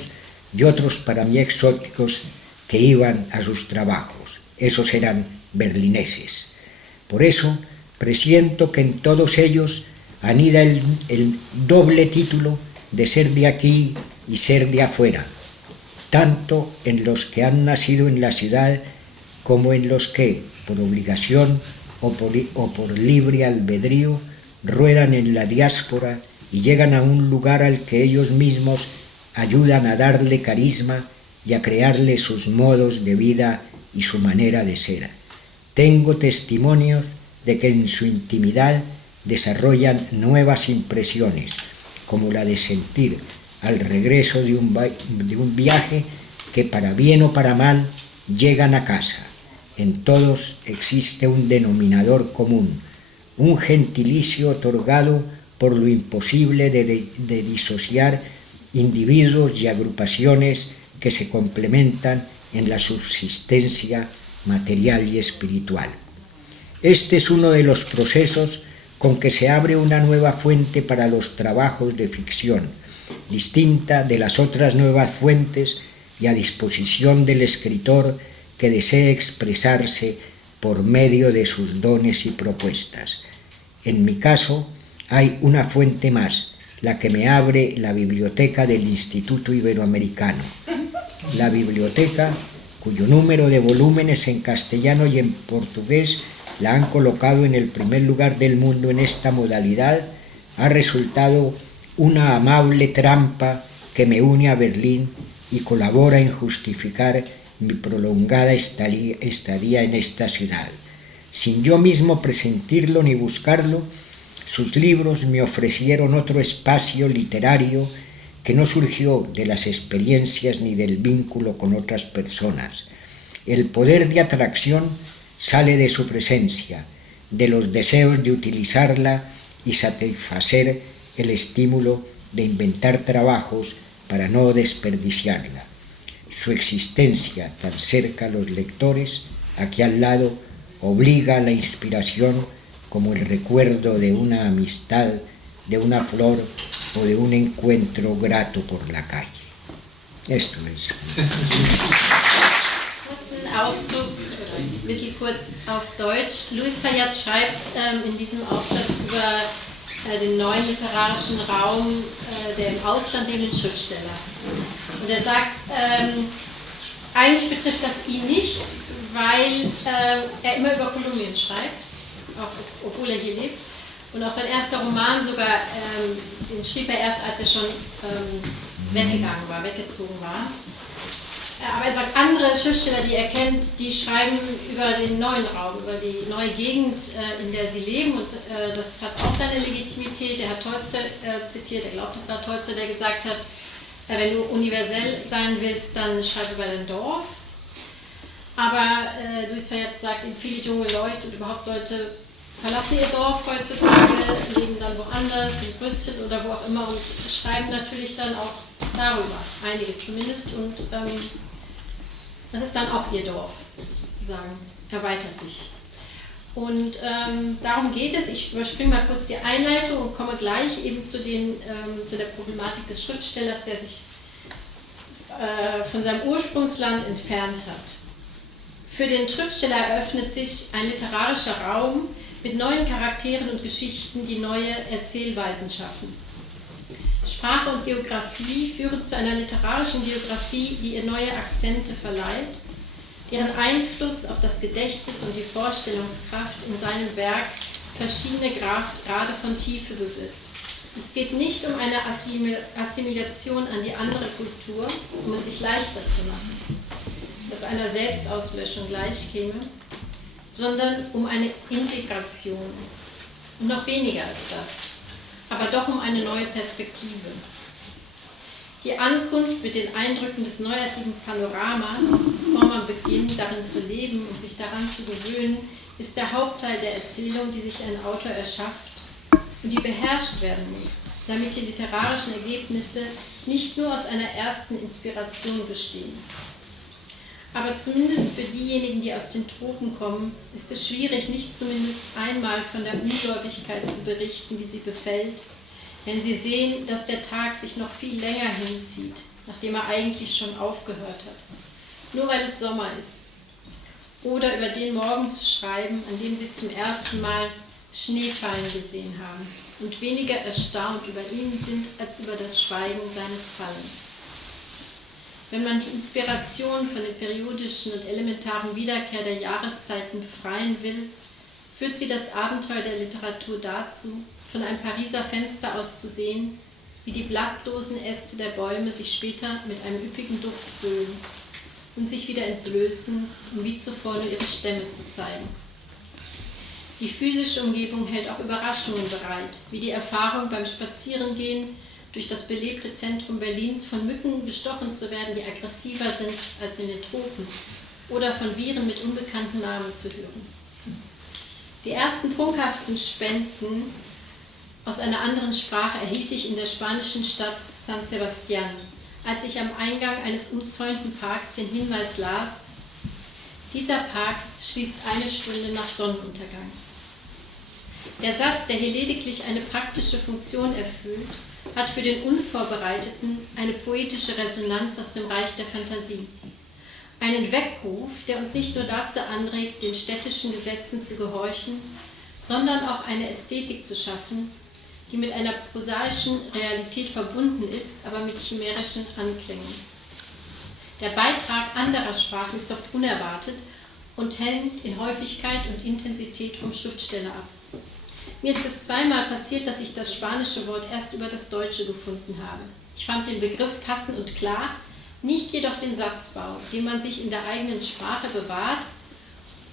y otros para mí exóticos que iban a sus trabajos. Esos eran berlineses. Por eso presiento que en todos ellos anida el doble título de ser de aquí y ser de afuera, tanto en los que han nacido en la ciudad como en los que, por obligación o por libre albedrío, ruedan en la diáspora y llegan a un lugar al que ellos mismos ayudan a darle carisma y a crearle sus modos de vida y su manera de ser. Tengo testimonios de que en su intimidad desarrollan nuevas impresiones, como la de sentir al regreso de un viaje que para bien o para mal llegan a casa. En todos existe un denominador común, un gentilicio otorgado por lo imposible de disociar individuos y agrupaciones que se complementan en la subsistencia material y espiritual. Este es uno de los procesos con que se abre una nueva fuente para los trabajos de ficción, distinta de las otras nuevas fuentes y a disposición del escritor que desee expresarse por medio de sus dones y propuestas. En mi caso, hay una fuente más, la que me abre la biblioteca del Instituto Iberoamericano. La biblioteca, cuyo número de volúmenes en castellano y en portugués la han colocado en el primer lugar del mundo en esta modalidad, ha resultado una amable trampa que me une a Berlín y colabora en justificar mi prolongada estadía en esta ciudad. Sin yo mismo presentirlo ni buscarlo, sus libros me ofrecieron otro espacio literario que no surgió de las experiencias ni del vínculo con otras personas. El poder de atracción sale de su presencia, de los deseos de utilizarla y satisfacer el estímulo de inventar trabajos para no desperdiciarla. Su existencia tan cerca a los lectores, aquí al lado, obliga a la inspiración como el recuerdo de una amistad, de una flor o de un encuentro grato por la calle. Esto es. Kurzen Auszug, mittelkurz auf Deutsch. Louis Fayat schreibt in diesem Aufsatz über den neuen literarischen Raum der im Ausland lebenden Schriftsteller. Und er sagt, eigentlich betrifft das ihn nicht, weil er immer über Kolumbien schreibt, auch obwohl er hier lebt. Und auch sein erster Roman sogar, den schrieb er erst, als er schon weggegangen war, weggezogen war. Aber er sagt, andere Schriftsteller, die er kennt, die schreiben über den neuen Raum, über die neue Gegend, in der sie leben. Und das hat auch seine Legitimität. Er hat Tolstoi zitiert, er glaubt, es war Tolstoi, der gesagt hat, wenn du universell sein willst, dann schreib über dein Dorf. Aber Louis Fayat sagt, viele junge Leute und überhaupt Leute verlassen ihr Dorf heutzutage, leben dann woanders, in Brüssel oder wo auch immer und schreiben natürlich dann auch darüber, einige zumindest. Und das ist dann auch ihr Dorf, sozusagen, erweitert sich. Und darum geht es. Ich überspringe mal kurz die Einleitung und komme gleich eben zu der Problematik des Schriftstellers, der sich von seinem Ursprungsland entfernt hat. Für den Schriftsteller eröffnet sich ein literarischer Raum mit neuen Charakteren und Geschichten, die neue Erzählweisen schaffen. Sprache und Geografie führen zu einer literarischen Geografie, die ihr neue Akzente verleiht, deren Einfluss auf das Gedächtnis und die Vorstellungskraft in seinem Werk verschiedene Grade von Tiefe bewirkt. Es geht nicht um eine Assimilation an die andere Kultur, um es sich leichter zu machen, das einer Selbstauslöschung gleichkäme, sondern um eine Integration. Und noch weniger als das, aber doch um eine neue Perspektive. Die Ankunft mit den Eindrücken des neuartigen Panoramas, bevor man beginnt, darin zu leben und sich daran zu gewöhnen, ist der Hauptteil der Erzählung, die sich ein Autor erschafft und die beherrscht werden muss, damit die literarischen Ergebnisse nicht nur aus einer ersten Inspiration bestehen. Aber zumindest für diejenigen, die aus den Tropen kommen, ist es schwierig, nicht zumindest einmal von der Ungläubigkeit zu berichten, die sie befällt, wenn sie sehen, dass der Tag sich noch viel länger hinzieht, nachdem er eigentlich schon aufgehört hat, nur weil es Sommer ist. Oder über den Morgen zu schreiben, an dem sie zum ersten Mal Schnee fallen gesehen haben und weniger erstaunt über ihn sind, als über das Schweigen seines Fallens. Wenn man die Inspiration von der periodischen und elementaren Wiederkehr der Jahreszeiten befreien will, führt sie das Abenteuer der Literatur dazu, von einem Pariser Fenster aus zu sehen, wie die blattlosen Äste der Bäume sich später mit einem üppigen Duft füllen und sich wieder entblößen, um wie zuvor nur ihre Stämme zu zeigen. Die physische Umgebung hält auch Überraschungen bereit, wie die Erfahrung beim Spazierengehen durch das belebte Zentrum Berlins von Mücken gestochen zu werden, die aggressiver sind als in den Tropen, oder von Viren mit unbekannten Namen zu hören. Die ersten prunkhaften Spenden aus einer anderen Sprache erhielt ich in der spanischen Stadt San Sebastián, als ich am Eingang eines umzäunten Parks den Hinweis las: dieser Park schließt 1 Stunde nach Sonnenuntergang. Der Satz, der hier lediglich eine praktische Funktion erfüllt, hat für den Unvorbereiteten eine poetische Resonanz aus dem Reich der Fantasie. Einen Weckruf, der uns nicht nur dazu anregt, den städtischen Gesetzen zu gehorchen, sondern auch eine Ästhetik zu schaffen, die mit einer prosaischen Realität verbunden ist, aber mit chimärischen Anklängen. Der Beitrag anderer Sprachen ist oft unerwartet und hängt in Häufigkeit und Intensität vom Schriftsteller ab. Mir ist es zweimal passiert, dass ich das spanische Wort erst über das Deutsche gefunden habe. Ich fand den Begriff passend und klar, nicht jedoch den Satzbau, den man sich in der eigenen Sprache bewahrt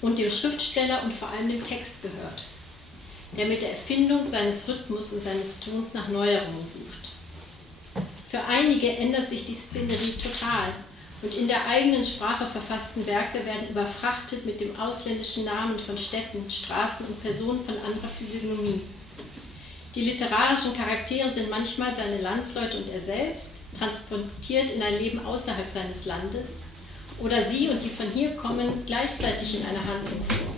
und dem Schriftsteller und vor allem dem Text gehört, der mit der Erfindung seines Rhythmus und seines Tons nach Neuerungen sucht. Für einige ändert sich die Szenerie total und in der eigenen Sprache verfassten Werke werden überfrachtet mit dem ausländischen Namen von Städten, Straßen und Personen von anderer Physiognomie. Die literarischen Charaktere sind manchmal seine Landsleute und er selbst, transportiert in ein Leben außerhalb seines Landes, oder sie und die von hier kommen gleichzeitig in einer Handlung vor.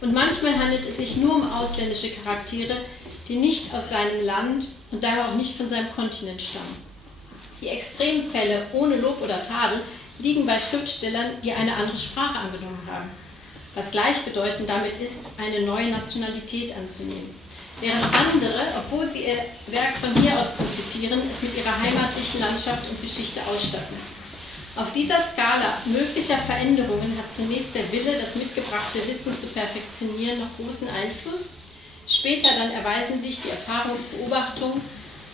Und manchmal handelt es sich nur um ausländische Charaktere, die nicht aus seinem Land und daher auch nicht von seinem Kontinent stammen. Die Extremfälle ohne Lob oder Tadel liegen bei Schriftstellern, die eine andere Sprache angenommen haben, was gleichbedeutend damit ist, eine neue Nationalität anzunehmen, während andere, obwohl sie ihr Werk von hier aus konzipieren, es mit ihrer heimatlichen Landschaft und Geschichte ausstatten. Auf dieser Skala möglicher Veränderungen hat zunächst der Wille, das mitgebrachte Wissen zu perfektionieren, noch großen Einfluss. Später dann erweisen sich die Erfahrung und Beobachtung,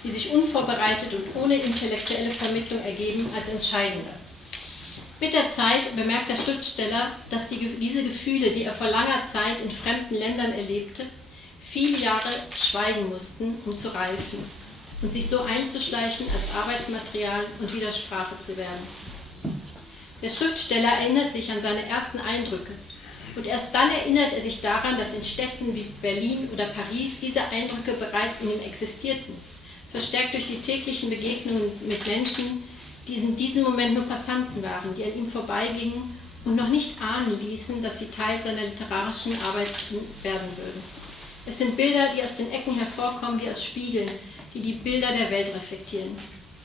die sich unvorbereitet und ohne intellektuelle Vermittlung ergeben, als entscheidender. Mit der Zeit bemerkt der Schriftsteller, dass diese Gefühle, die er vor langer Zeit in fremden Ländern erlebte, viele Jahre schweigen mussten, um zu reifen und sich so einzuschleichen als Arbeitsmaterial und Widersprache zu werden. Der Schriftsteller erinnert sich an seine ersten Eindrücke und erst dann erinnert er sich daran, dass in Städten wie Berlin oder Paris diese Eindrücke bereits in ihm existierten, verstärkt durch die täglichen Begegnungen mit Menschen, die in diesem Moment nur Passanten waren, die an ihm vorbeigingen und noch nicht ahnen ließen, dass sie Teil seiner literarischen Arbeit werden würden. Es sind Bilder, die aus den Ecken hervorkommen wie aus Spiegeln, die die Bilder der Welt reflektieren.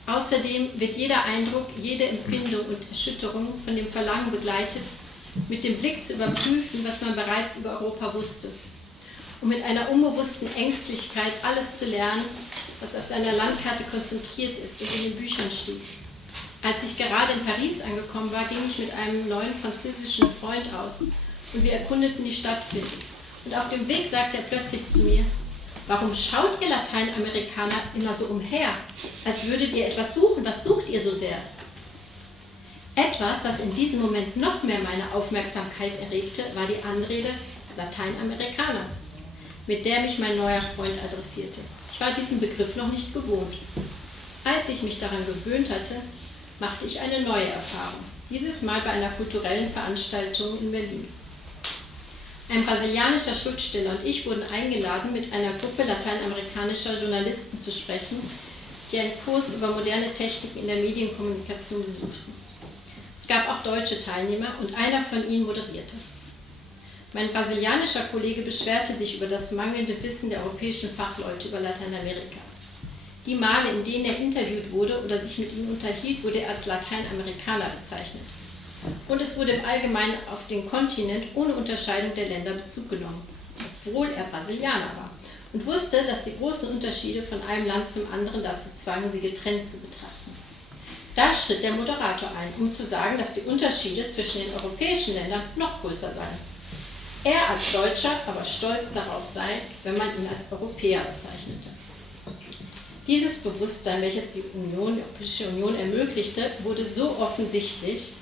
Außerdem wird jeder Eindruck, jede Empfindung und Erschütterung von dem Verlangen begleitet, mit dem Blick zu überprüfen, was man bereits über Europa wusste, und mit einer unbewussten Ängstlichkeit alles zu lernen, was auf seiner Landkarte konzentriert ist und in den Büchern steht. Als ich gerade in Paris angekommen war, ging ich mit einem neuen französischen Freund aus und wir erkundeten die Stadt viel. Und auf dem Weg sagte er plötzlich zu mir: Warum schaut ihr Lateinamerikaner immer so umher, als würdet ihr etwas suchen? Was sucht ihr so sehr? Etwas, was in diesem Moment noch mehr meine Aufmerksamkeit erregte, war die Anrede Lateinamerikaner, mit der mich mein neuer Freund adressierte. Ich war diesen Begriff noch nicht gewohnt. Als ich mich daran gewöhnt hatte, machte ich eine neue Erfahrung, dieses Mal bei einer kulturellen Veranstaltung in Berlin. Ein brasilianischer Schriftsteller und ich wurden eingeladen, mit einer Gruppe lateinamerikanischer Journalisten zu sprechen, die einen Kurs über moderne Techniken in der Medienkommunikation besuchten. Es gab auch deutsche Teilnehmer und einer von ihnen moderierte. Mein brasilianischer Kollege beschwerte sich über das mangelnde Wissen der europäischen Fachleute über Lateinamerika. Die Male, in denen er interviewt wurde oder sich mit ihnen unterhielt, wurde er als Lateinamerikaner bezeichnet. Und es wurde im Allgemeinen auf den Kontinent ohne Unterscheidung der Länder Bezug genommen, obwohl er Brasilianer war und wusste, dass die großen Unterschiede von einem Land zum anderen dazu zwangen, sie getrennt zu betrachten. Da schritt der Moderator ein, um zu sagen, dass die Unterschiede zwischen den europäischen Ländern noch größer seien. Er als Deutscher aber stolz darauf sei, wenn man ihn als Europäer bezeichnete. Dieses Bewusstsein, welches die Europäische Union ermöglichte, wurde so offensichtlich,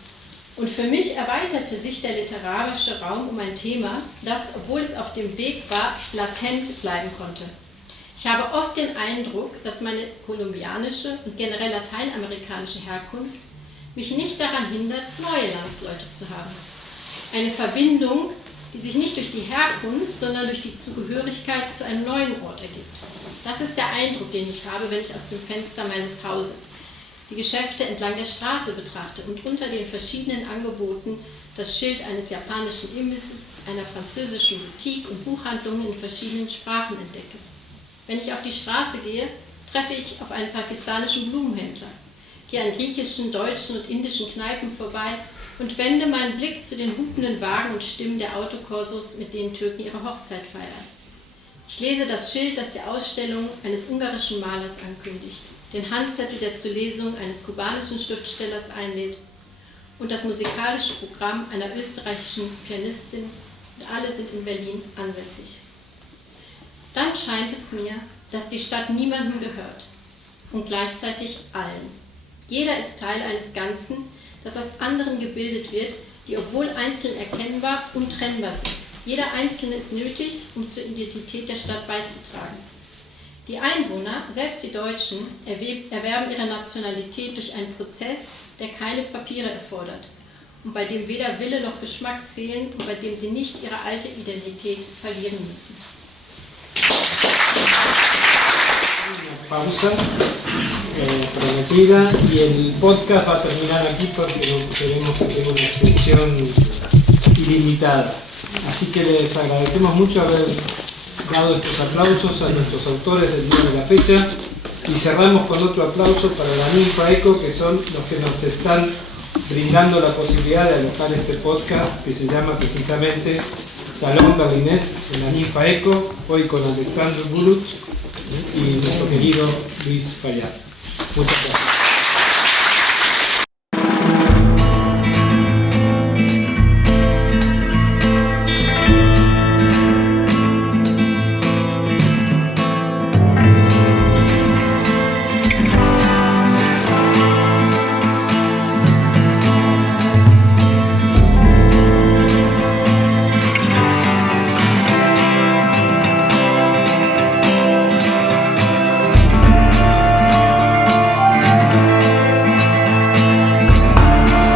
und für mich erweiterte sich der literarische Raum um ein Thema, das, obwohl es auf dem Weg war, latent bleiben konnte. Ich habe oft den Eindruck, dass meine kolumbianische und generell lateinamerikanische Herkunft mich nicht daran hindert, neue Landsleute zu haben. Eine Verbindung, die sich nicht durch die Herkunft, sondern durch die Zugehörigkeit zu einem neuen Ort ergibt. Das ist der Eindruck, den ich habe, wenn ich aus dem Fenster meines Hauses die Geschäfte entlang der Straße betrachte und unter den verschiedenen Angeboten das Schild eines japanischen Imbisses, einer französischen Boutique und Buchhandlungen in verschiedenen Sprachen entdecke. Wenn ich auf die Straße gehe, treffe ich auf einen pakistanischen Blumenhändler, gehe an griechischen, deutschen und indischen Kneipen vorbei und wende meinen Blick zu den hupenden Wagen und Stimmen der Autokorsos, mit denen Türken ihre Hochzeit feiern. Ich lese das Schild, das die Ausstellung eines ungarischen Malers ankündigt, den Handzettel, der zur Lesung eines kubanischen Schriftstellers einlädt, und das musikalische Programm einer österreichischen Pianistin, und alle sind in Berlin ansässig. Dann scheint es mir, dass die Stadt niemandem gehört und gleichzeitig allen. Jeder ist Teil eines Ganzen, das aus anderen gebildet wird, die, obwohl einzeln erkennbar, untrennbar sind. Jeder Einzelne ist nötig, um zur Identität der Stadt beizutragen. Die Einwohner, selbst die Deutschen, erwerben ihre Nationalität durch einen Prozess, der keine Papiere erfordert und bei dem weder Wille noch Geschmack zählen und bei dem sie nicht ihre alte Identität verlieren müssen. Pausa prometida y el podcast va a terminar aquí porque no queremos tener una extensión ilimitada. Así que les agradecemos mucho haber dado estos aplausos a nuestros autores del día de la fecha y cerramos con otro aplauso para la Ninfa Eco, que son los que nos están brindando la posibilidad de alojar este podcast que se llama precisamente Salón Berlinés en la Ninfa Eco, hoy con Alexandre Bulut y nuestro querido Luis Fayad. Muchas gracias.